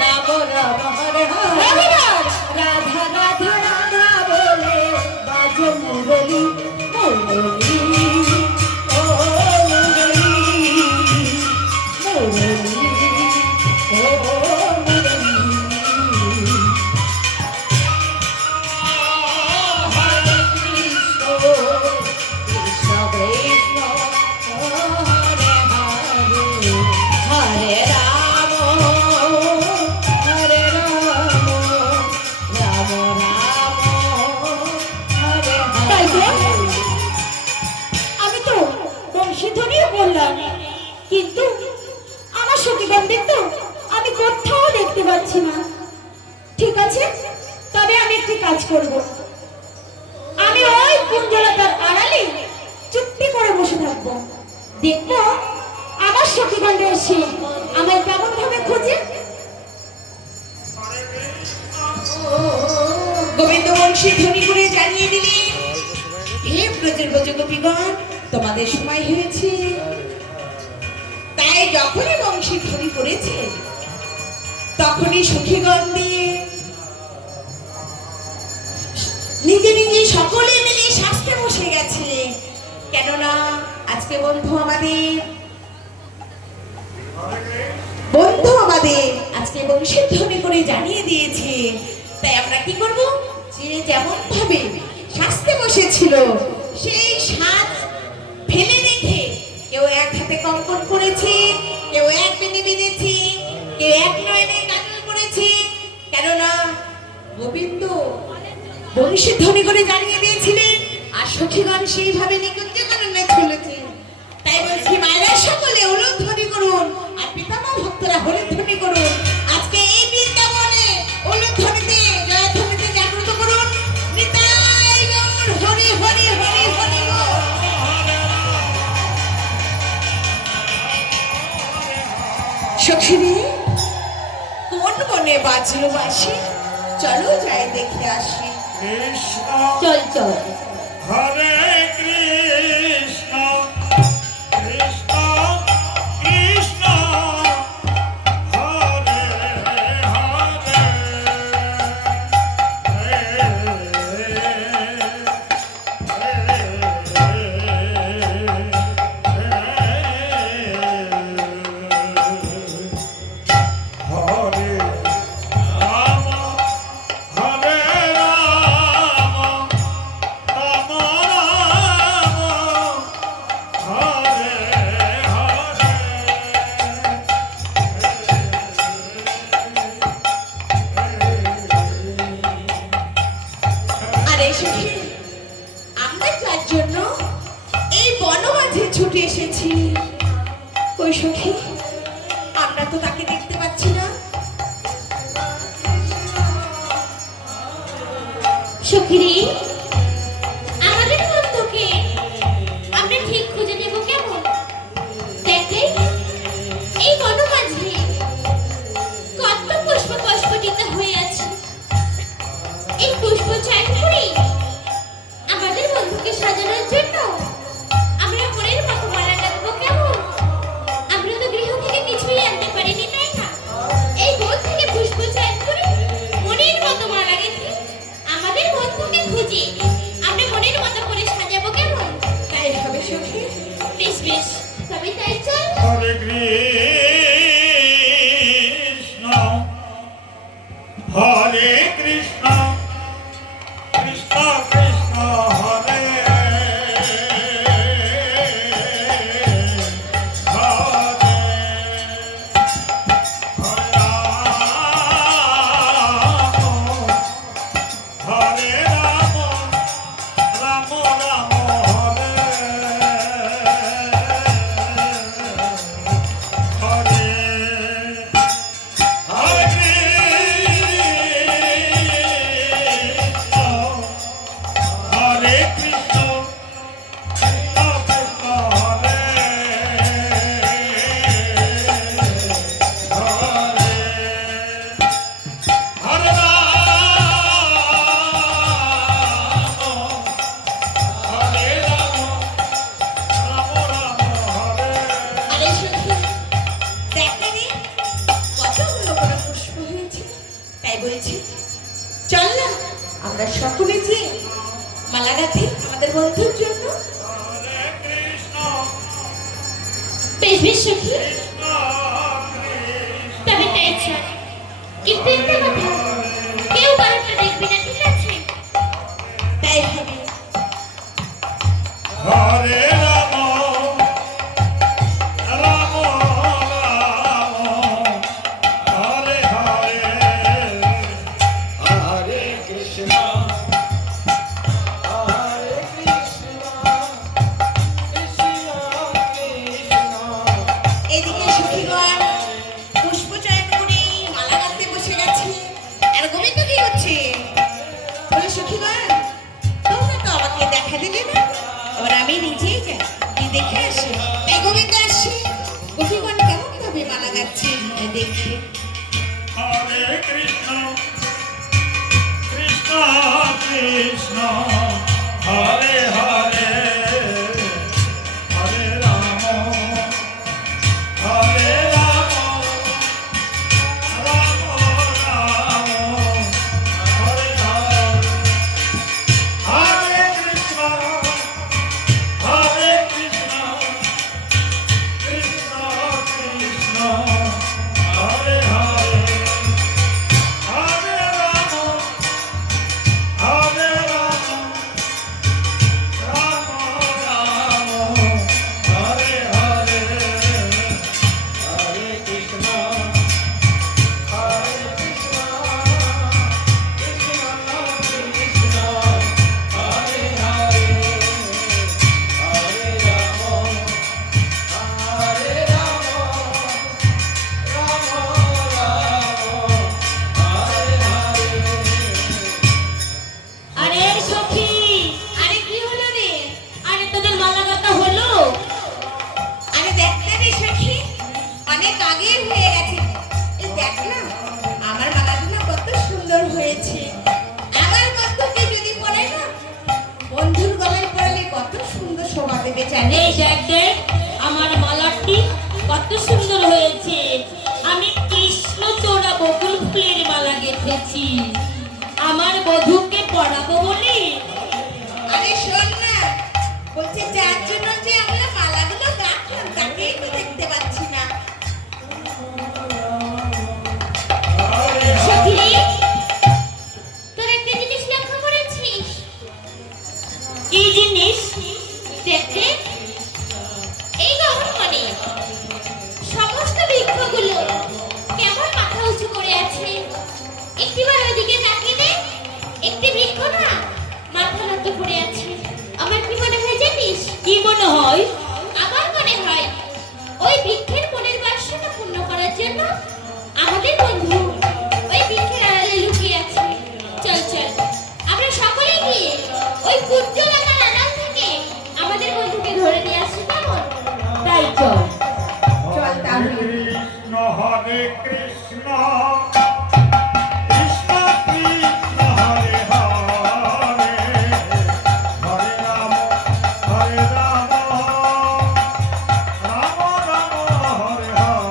রাম রাম হরে হরে রাধা রাধা রাধা বলে বাজো মুরলী মুরলী ও মুরলী মুরলী ও মুরলী হরে কৃষ্ণ কৃষ্ণ কৃষ্ণ হরে হরে হরে রাম হরে রাম রাম রাম হরে তাই তো? হরে। আমি তো বংশীধ্বনিও বললাম, কিন্তু আমার সখীগণদের তো আমি কোথাও দেখতে পাচ্ছি না। ঠিক আছে, তবে আমি একটি কাজ করব, আমি ওই কুঞ্জলতার আড়ালে চুপটি করে বসে থাকবো, দেখবো আমার সখীগণরা এসে আমায় কেমন ভাবে খোঁজে। গোবিন্দ বংশী ধ্বনি করে জানিয়ে দিলেন, হে ব্রজের ব্রজগোপীগণ, তোমাদের সময় হয়েছে। তাই যখনই বংশী ধ্বনি করেছে তখনই সখীগণ দিয়ে নিজে নিজে সকলে মিলে শাস্তে বসে গেছে। কেননা আজকে বন্ধু আমাদের আজকে বংশী ধ্বনি করে জানিয়ে দিয়েছে। তাই আমরা কি করব, যে যেমন ভাবে শাস্তে বসেছিল সেই সাজ ফেলে রেখে কেউ এক হাতে কঙ্কন করেছে, কেউ এক বেনি বেঁধেছে, কেউ এক নয়নে কাজল করেছে। কেননা গোবিন্দ বংশী ধ্বনি করে জানিয়ে দিয়েছিলেন, আর সখীগণ সেইভাবে নিকুঞ্জ কাননে চলেছে। তাই বলছি, মায়েরা সকলে হলুদ ধ্বনি করুন, আর পিতামহ ভক্তরা হলুদ ধ্বনি করুন। আজকে এই বৃন্দাবনে হলুদ ধ্বনিতে জয় ধ্বনিতে জাগ্রত করুন। নিতাই গৌর হরি হরি হরি হরি বল। সখীরে, কোন বনে বাজলো বাঁশি? চলো যাই দেখে আসি। কৃষ্ণ চল চল হরে কৃষ্ণ কৃষ্ণ কৃষ্ণ হরে হরে হরে আমরা যার জন্য এই বনমাঝে ছুটে এসেছি। ওই সখী, আমরা তো তাকে দেখতে পাচ্ছি না। সখীরে, আমাদের বন্ধুকে আমরা ঠিক খুঁজে নেব কেমন? দেখে এই বনমাঝে কত পুষ্প প্রস্ফুটিত হয়ে আছে। এই পুষ্প চয়ন করে আমাদের বন্ধুকে সাজানোর জন্য আমরা মনের মতো মালা গাঁথবো কেমন? আমরা তো গৃহ থেকে কিছুই আনতে পারিনি, তাই না? এই বন থেকে পুষ্প চয়ন করে মনের মতো মালা গেঁথে আমাদের বন্ধুকে খুঁজে আমরা মনের মতো করে সাজাবো কেমন? তাই হবে সখী। বেশ বেশ, তবে তাই চল। হরে কৃষ্ণ হরে কৃষ্ণ কৃষ্ণ কৃষ্ণ হরে হরে হরে রাম রাম রাম হরে হরে হরে কৃষ্ণ কৃষ্ণ কৃষ্ণ হরে হরে হরে হরে রাম রাম হরে আরে সখী, দেখ না রে, কতগুলো করে পুষ্প হয়েছে। তাই বলছি, চল না আমরা সকলে যে মালা গাঁথি আমাদের বন্ধুর জন্য। হরে কৃষ্ণ বেশ বেশ সখী, কৃষ্ণ তবে তাই চল। কিন্তু একটা কথা, কেউ কারোটা দেখবি না, ঠিক আছে? তাই হবে। হরে রাম রাম রাম হরে হরে হরে কৃষ্ণ হরে কৃষ্ণ কৃষ্ণ কৃষ্ণ এদিকে সখীগণ পুষ্প চয়ন করে মালা গাঁথতে বসে গেছে। আর গোবিন্দ কি হচ্ছে? বলে সখীগণ, তোমরা তো আমাকে দেখা দিলে না, এবার আমি নিজেই যাই, গিয়ে দেখে আসি। তাই গোবিন্দ আসছে। সখীগণ কেমন ভাবে মালা গাঁথছে দেখতে। হরে কৃষ্ণ কৃষ্ণ কৃষ্ণ হরে হরে হরে রাম হরে রাম রাম রাম হরে হরে হরে কৃষ্ণ হরে কৃষ্ণ কৃষ্ণ কৃষ্ণ হরে হরে হরে রাম হরে রাম রাম রাম হরে হরে হরে কৃষ্ণ হরে কৃষ্ণ কৃষ্ণ কৃষ্ণ হরে হরে হরে রাম হরে রাম রাম রাম হরে হরে আরে সখী, আরে কি হলো রে? আরে তোদের মালা গাঁথা হলো? আরে দেখ না রে সখী, অনেক আগে হয়ে গেছে। এই দেখ না, আমার মালাগুলো কত সুন্দর হয়েছে। আমার বন্ধুকে যদি পরে না, বন্ধুর গলায় পরালে কত সুন্দর শোভা দেবে জানিস? এই দেখ দেখ, আমার মালাটি কত সুন্দর হয়েছে। আমি কৃষ্ণচূড়া বকুল ফুলের মালা গেঁথেছি আমার বধূকে পরাবো বলে। আরে শোন না, বলছে যার জন্য যে আমরা মালাগুলো গাঁথলাম তাকেই তো দেখতে পাচ্ছি না। সখী, তোর একটা জিনিস লক্ষ্য করেছিস? কি জিনিস? দেখতে এই গহ্বরে সমস্ত বৃক্ষগুলো কেমন মাথা উঁচু করে আছে। একটিবার ওইদিকে তাকিয়ে দেখ, একটি বৃক্ষ না মাথা নত করে আছে। আমার মনে হয়? আমার মনে হয় ওই বৃক্ষের মনের বাসনা পূর্ণ করার জন্য আমাদের বন্ধু ওই বৃক্ষের আড়ালে লুকিয়ে আছে। চল চল আমরা সকলে গিয়ে ওই কুঞ্জলতার আড়াল থেকে আমাদের বন্ধুকে ধরে নিয়ে আসি, কেমন? তাই চল। চল তাহলে। কৃষ্ণ হরে কৃষ্ণ কৃষ্ণ কৃষ্ণ হরে হরে হরে রাম হরে Ram Ram Ram Hare Hare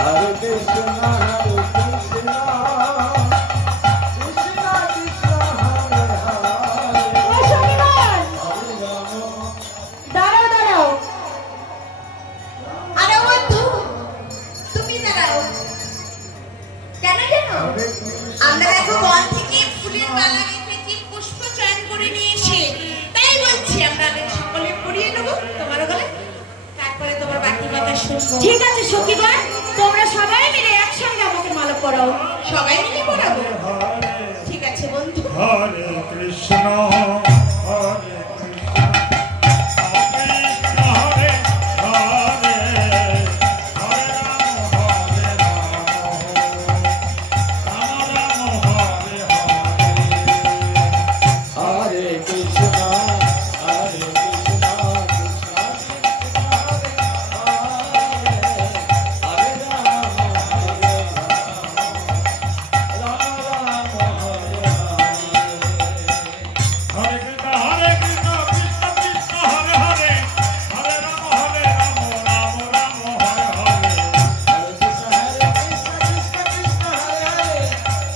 Hare Krishna, Hare Krishna, Krishna Krishna, Hare Hare, ও সখীগণ, Hare Rama, দাঁড়াও দাঁড়াও। আরে বন্ধু, তুমি দাঁড়াও। কেন জানো? Hare Krishna. আমরা দেখো বন থেকে ফুলের মালা গেঁথেছি, পুষ্প চয়ন করে নিয়ে এসে, তাই বলছি আমরা আগে সকলে পরিয়ে নেবো তোমার গলায়, তারপরে তোমার বাকি কথা শুনবো। ঠিক আছে সখীগণ, তোমরা সবাই মিলে একসঙ্গে আমাকে মালা পরাও। সবাই মিলে পড়াবো। ঠিক আছে বন্ধু। হরে কৃষ্ণ হরে কৃষ্ণ কৃষ্ণ হরে হরে হরে রাম হরে Ram Ram Ram Hare Hare Hare Krishna, Hare Krishna, Krishna Krishna, Hare Hare, Hare Rama, Rama Rama, Hare Hare. হরে Krishna Krishna Krishna Hare Hare Hare Ram Ram Ram Hare Hare Hare Krishna, Hare Krishna, Krishna Krishna, Hare Hare,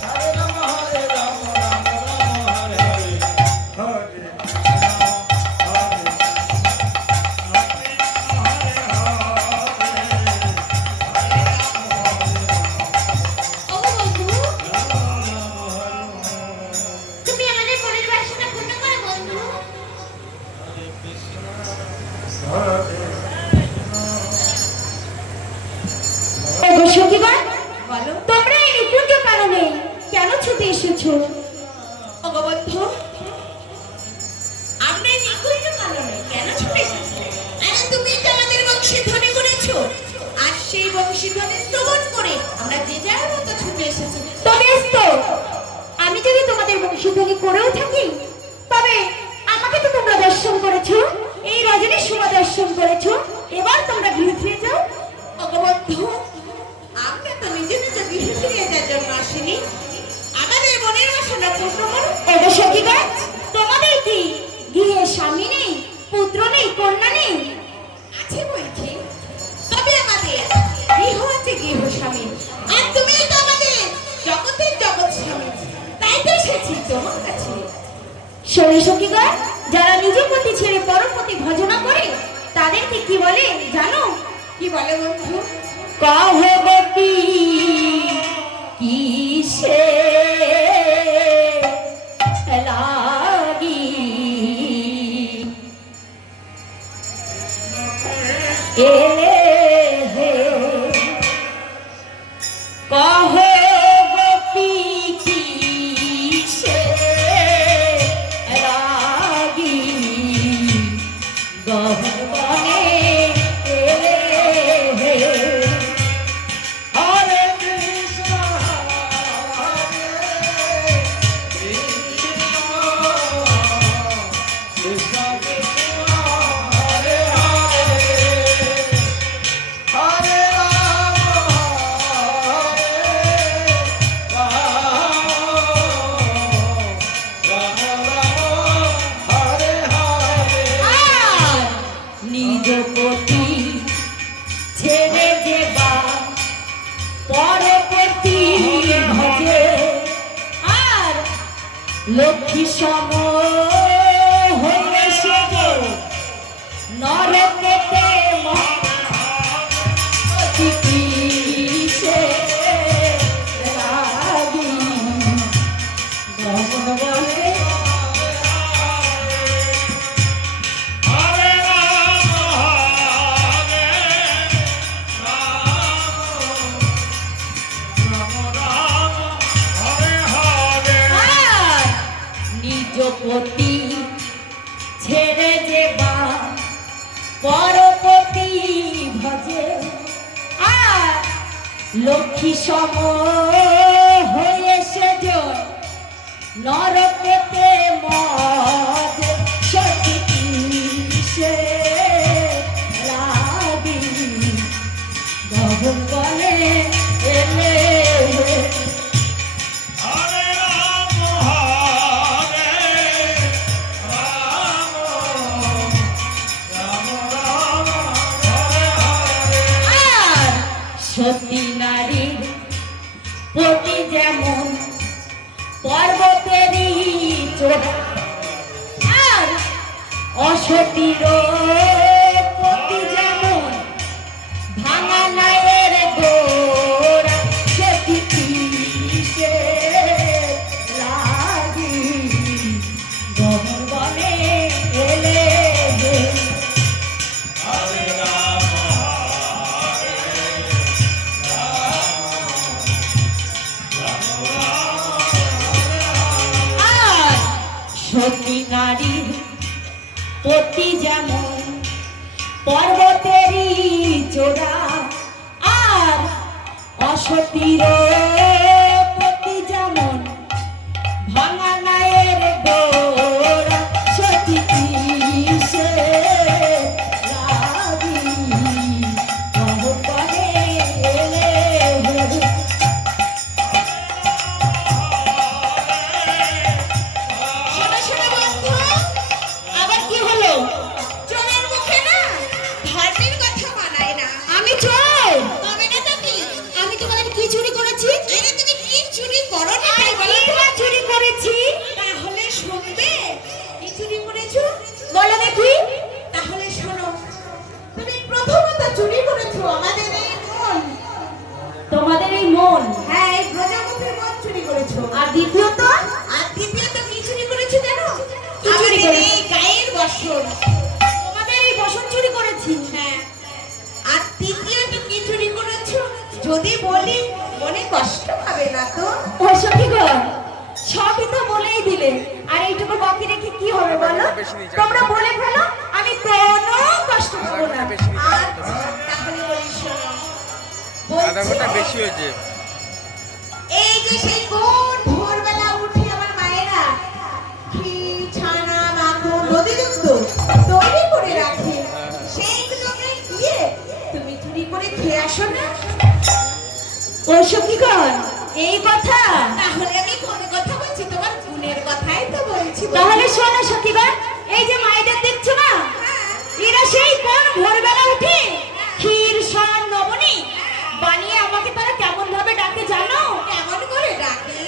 Hare Rama, Hare Rama, Rama Rama, Hare Hare. হরে কৃষ্ণ হরে কৃষ্ণ হরে ও বন্ধু, তুমি আমাদের মনের বাসনা পূর্ণ করো বন্ধু। ওগো সখীগণ, বলো। তোমরা এই নিকুঞ্জ কারণে কেন ছুটে এসেছো? ওগো বন্ধু, আমরা এই নিকুঞ্জ কাননে কেন ছুটে এসেছি? আরে তুমি তো আমাদের বংশীধ্বনি করেছো, আর সেই বংশীধ্বনি শ্রবণ করে আমরা যে যার মতো ছুটে এসেছি। তো বেশ তো, আমি যদি তোমাদের বংশীধ্বনি করেও থাকি, তবে আমাকে তো তোমরা দর্শন করেছো, এই রজনীর সময় দর্শন করেছো, এবার তোমরা গৃহে ফিরে যাও। ওগো বন্ধু, আমরা তো নিজে নিজে গৃহে ফিরে যাওয়ার জন্য আসিনি, আমাদের মনের বাসনা পূর্ণ করো। ওগো সখীগণ, তোমাদের কি গৃহে স্বামী নেই, পুত্র নেই, কন্যা নেই? আছে বলছি, তবে আমাদের গৃহ আছে, গৃহ স্বামী, আর তুমি তো আমাদের জগতের জগৎ স্বামী, তাই তো এসেছি তোমার কাছে। শোনো সখীগণ, যারা নিজের প্রতি ছেড়ে পরপতি ভজনা করে তাদেরকে কি বলে জানো? কি বলে বন্ধু? কহবতী কিসে লাগি এলে হে, কহবতী কিসে লাগি গহনে এলে হে। Hare Krishna, Hare Krishna, Krishna Krishna, Hare Hare, Hare Rama, Rama Rama, Hare Hare. নিজ পতি ছেড়ে যে বা পরপতি ভজে, আর লক্ষ্মী সম হয়ে সেজে নরে পেতে মতি কিসে লাগি গমন বলে। হরে রাম হরে রাম রাম হরে হরে আর নিজ পতি ছেড়ে যে বা পরপতি ভজে আর লক্ষ্মী সম হয়ে সেজন নরকেতে মজ সতী কিসে লাগি গগন বলে এলে হরে রাম হরে রাম রাম রাম হরে হরে আর সতী নারীর প্রতি যেমন পর্বতেরই চোরা আর অসতীর প্রতি যেমন ভাঙা নায়ের গোড়া সতী কিসে লাগি গগন বনে এলে হরে রাম হরে আর সতী নারীর প্রতি যেমন পর্বতেরই চোরা আর অসতীর প্রতি যেমন ভাঙা নায়ের গোড়া সতী কিসে লাগি গগন বনে এলে শোনো শোনো বন্ধু, আবার কি হলো? চোরের মুখে না ধর্মের কথা মানায় না। আমি চোর? তবে না তো কি? আমি তোমাদের কি চুরি করেছি? আরে তুমি কি চুরি করো না তাই আমি বলো তো? কি চুরি করেছি? তাহলে শুনবে কি চুরি করেছো? বলো দেখি। তাহলে শোনো, তুমি প্রথমত চুরি করেছো আমাদের এই মন। তোমাদের এই মন। হ্যাঁ, এই প্রজাপতির মন চুরি করেছো। আর দ্বিতীয়ত? আর দ্বিতীয়ত কি চুরি করেছো জানো? কি চুরি আমাদের করেছো? এই গায়ের বসন। তোমাদের এই বসন চুরি করেছি। হ্যাঁ। আর তৃতীয়ত কি চুরি করেছো? যদি বলি মনে কষ্ট হবে না তো? ও সখীগণ, সবই তো বলেই দিলে। আর এইটুকু বাকি রেখে কি হবে বলো? তোমরা বলে ফেলো, আমি কোনো কষ্ট পাবো না। আচ্ছা, তাহলে বলি শোনো। আধা ঘন্টা বলছি, বেশি হয়েছে। এই যে সেই কোন ভোরবেলা উঠে আমার মায়েরা ক্ষীর, ছানা, মাখন, নদীযুক্ত তৈরি করে রাখে, সেইগুলোকে গিয়ে তুমি চুরি করে খেয়ে আসো না? ও সখীগণ, এই কথা? তাহলে আমি কোন কথা বলছি? তোমার গুণের কথাই তো বলছি। তাহলে শোনো সখীগণ, এই যে মায়েদের দেখছো না, হ্যাঁ, এরা সেই কোন ভোরবেলা উঠে ক্ষীর, সার, নবনী বানিয়ে আমাকে তারা কেমন ভাবে ডাকে জানো? কেমন করে ডাকে?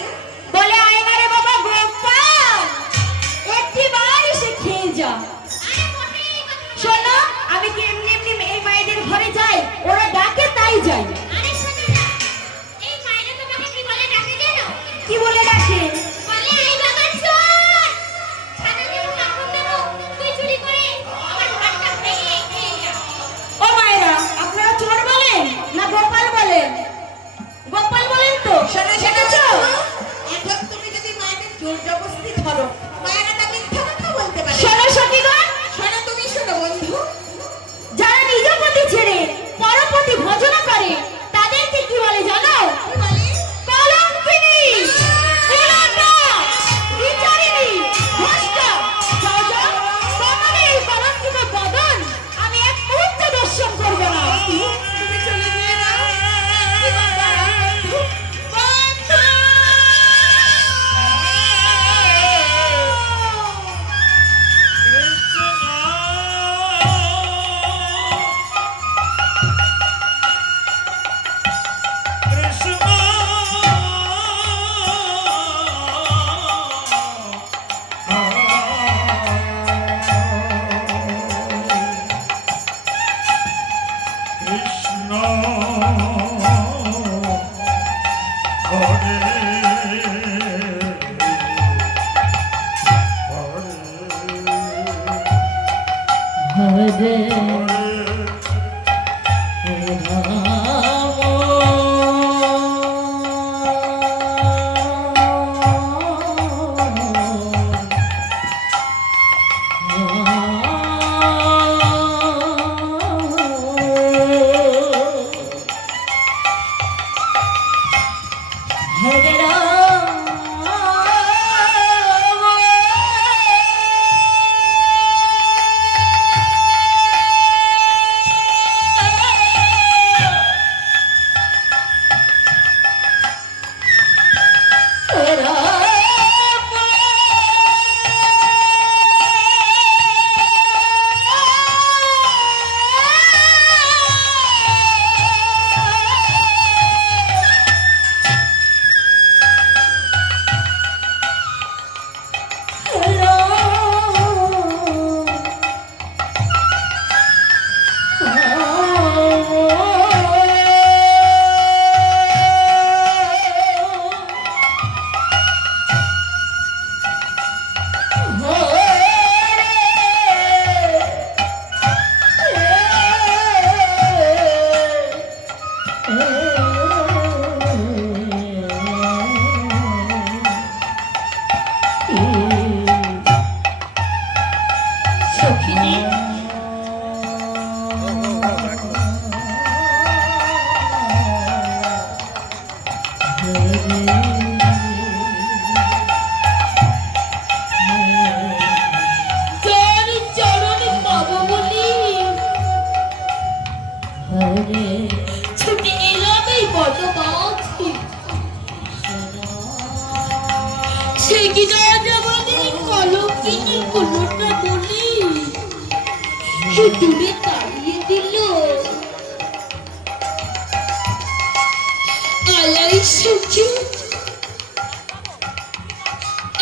বলে আয় না রে বাবা গোপাল, একটি বার এসে খেয়ে যা। শোনো, আমি কি এমনি এমনি এই মায়েদের ঘরে যাই? ওরা ডাকে তাই যাই। আরে শোনো না, এই মায়েরা তোমাকে কি বলে ডাকে জানো? কি বলে ডাকে? বলে আই বাবা চোর, ছানা দেবো, মাখন দেবো, তুই চুরি করে আমার ঘরটা ভেঙে খেয়ে যা। ও মায়েরা, আপনারা চোর বলেন না গোপাল বলেন? গোপাল বলেন তো? শোনো, শোনো, শুনেছো? এখন তুমি যদি মায়েদের জোর জবরদস্তি ধরো, মায়েরা তা মিথ্যা কথা বলতে পারে। শোনো সখীগণ, শোনো, তুমি শোনো বন্ধু, যারা নিজ পতি ছেড়ে পরপতি ভজনা করে তাদেরকে কি বলে জানো? কি বলে? কলঙ্কিনী, কুলঙ্কা, বিচারিণী, ভ্রষ্টা। যাও, যাও, তোমাদের এই কলঙ্কিত বদন আমি এক মুহূর্তে দর্শন করবো না। তুমি চলে গিয়ে না। কি ব্যাপার, বন্ধু? বন্ধু! হরে রাম দূরে তাড়িয়ে দিল। আলাই সূর্য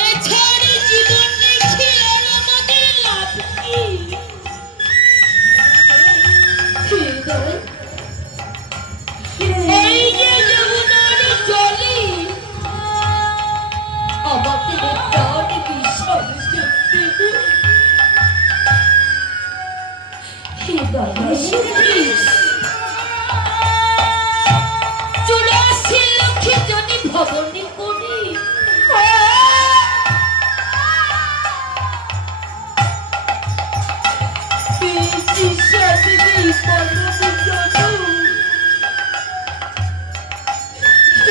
এছাড়া জীবন রেখে আর আমাদের লাভ কি? হৃদয়, এই যে যমুনার জলে আমাদের প্রাণ বিসর্জন দিল। হৃদয় চুরাশি লক্ষে যদি ভবনে করি পেয়েছি সাথে নেই পরম জনম।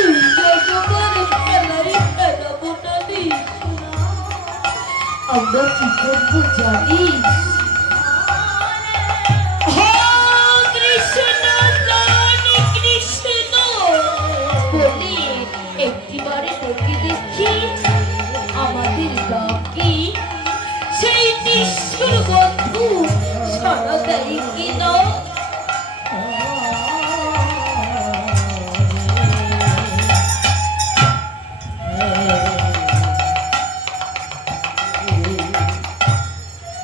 এই জগবার খেলায় খেলাবো না রে। আমরা কি করবো জানিস? বলে একটিবারে ডেকে দেখি আমাদের ডাকি সেই নিষ্ঠুর বন্ধু সারা দেয় কিনা।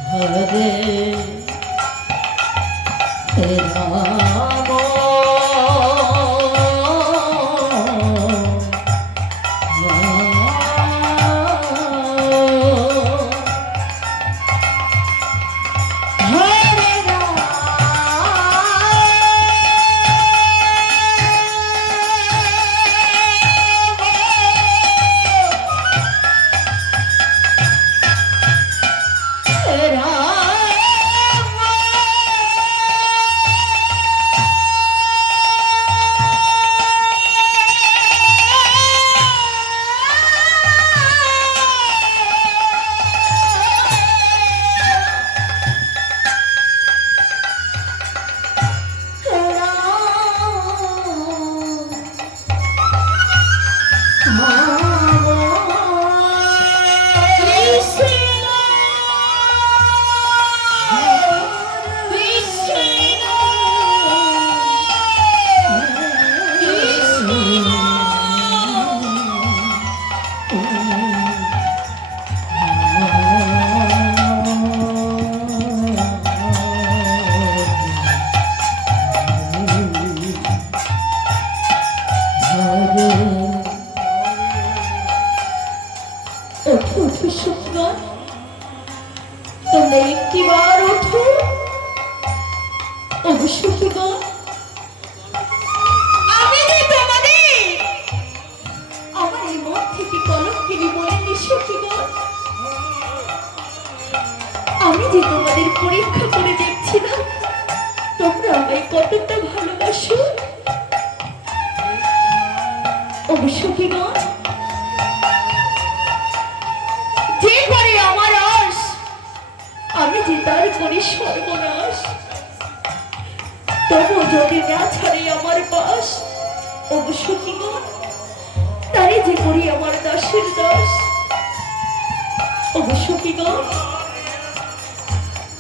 হরে রাম ওঠো ওঠো সুন্দর, তোমরা একটিবার ওঠো। অবশ্যই আমি যে তোমাদের আমার এই মন থেকে কলঙ্কিনী বলেনি সখীগণ। আমি যে তোমাদের পরীক্ষা করে দেখছিলাম তোমরা আমায় কতটা ভালোবাসো। অবশ্যই যে করে আমার আশ আমি যে তার করি সর্বনাশ। তবু যদি না ছাড়ে আমার পাশ অবশ্যই তারে যে করি আমার দাসের দাস। অবশ্যই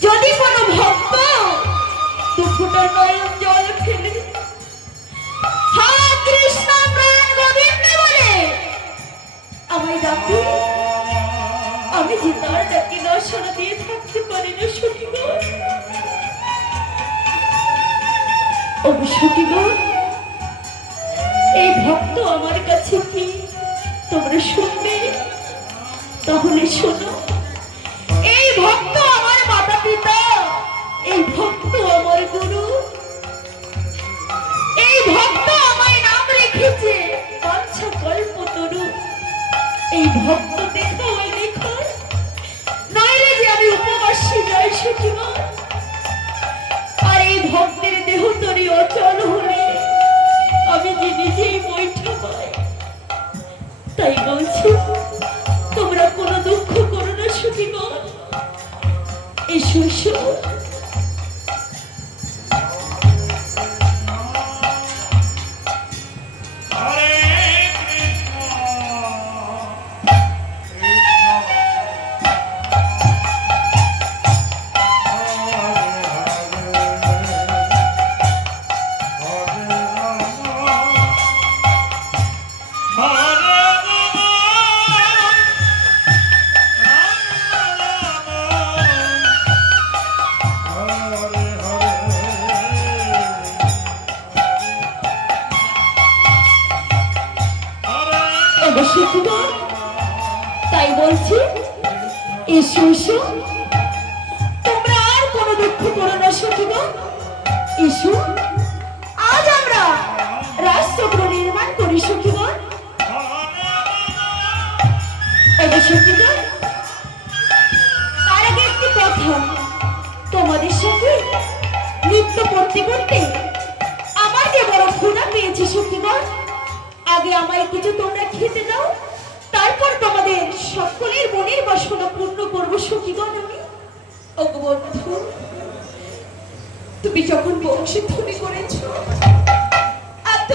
যদি কোনো ভক্ত দুঃখটা নয়ন জল ফেলে হা কৃষ্ণ প্রাণ গোবিন্দ বলে আমায় ডাকে, আমি যে তার ডাকে না সাড়া দিয়ে থাকতে পারি না সখীগণ। অবশ্যই এই ভক্ত আমার কাছে কি তোমরা শুনবে? তাহলে শোনো, এই ভক্ত আমার মাতা পিতা, এই ভক্ত আমার গুরু, এই ভক্ত আমায় নাম রেখেছে বাঞ্ছা কল্পতরু। এই ভক্ত দেখা হয় লেখা, নইলে যে আমি উপবাসে যাই সখীগণ। আর এই ভক্তের দেহ তরি অচল হলে আমি যে নিজেই বৈঠা পাই। তাই বলছি তোমরা কোনো দুঃখ করো না সখীগণ। এসো এসো। হরে বলছি এসো এসো, তোমরা আর কোনো দুঃখ করো না সখীগণ। এসো, আজ আমরা রাজচক্র নির্মাণ করি সখীগণ। এবার সখীগণ, তার আগে একটি কথা, তোমাদের সাথে নৃত্য করতে করতে আমার যে বড় ক্ষুধা পেয়েছে সখীগণ, আগে আমায় কিছু তোমরা খেতে দাও, তারপর তোমাদের সকলের মনের বাসনা পূর্ণ করবো সখীগণ আমি। ওগো বন্ধু, তুমি যখন বংশী ধ্বনি করেছো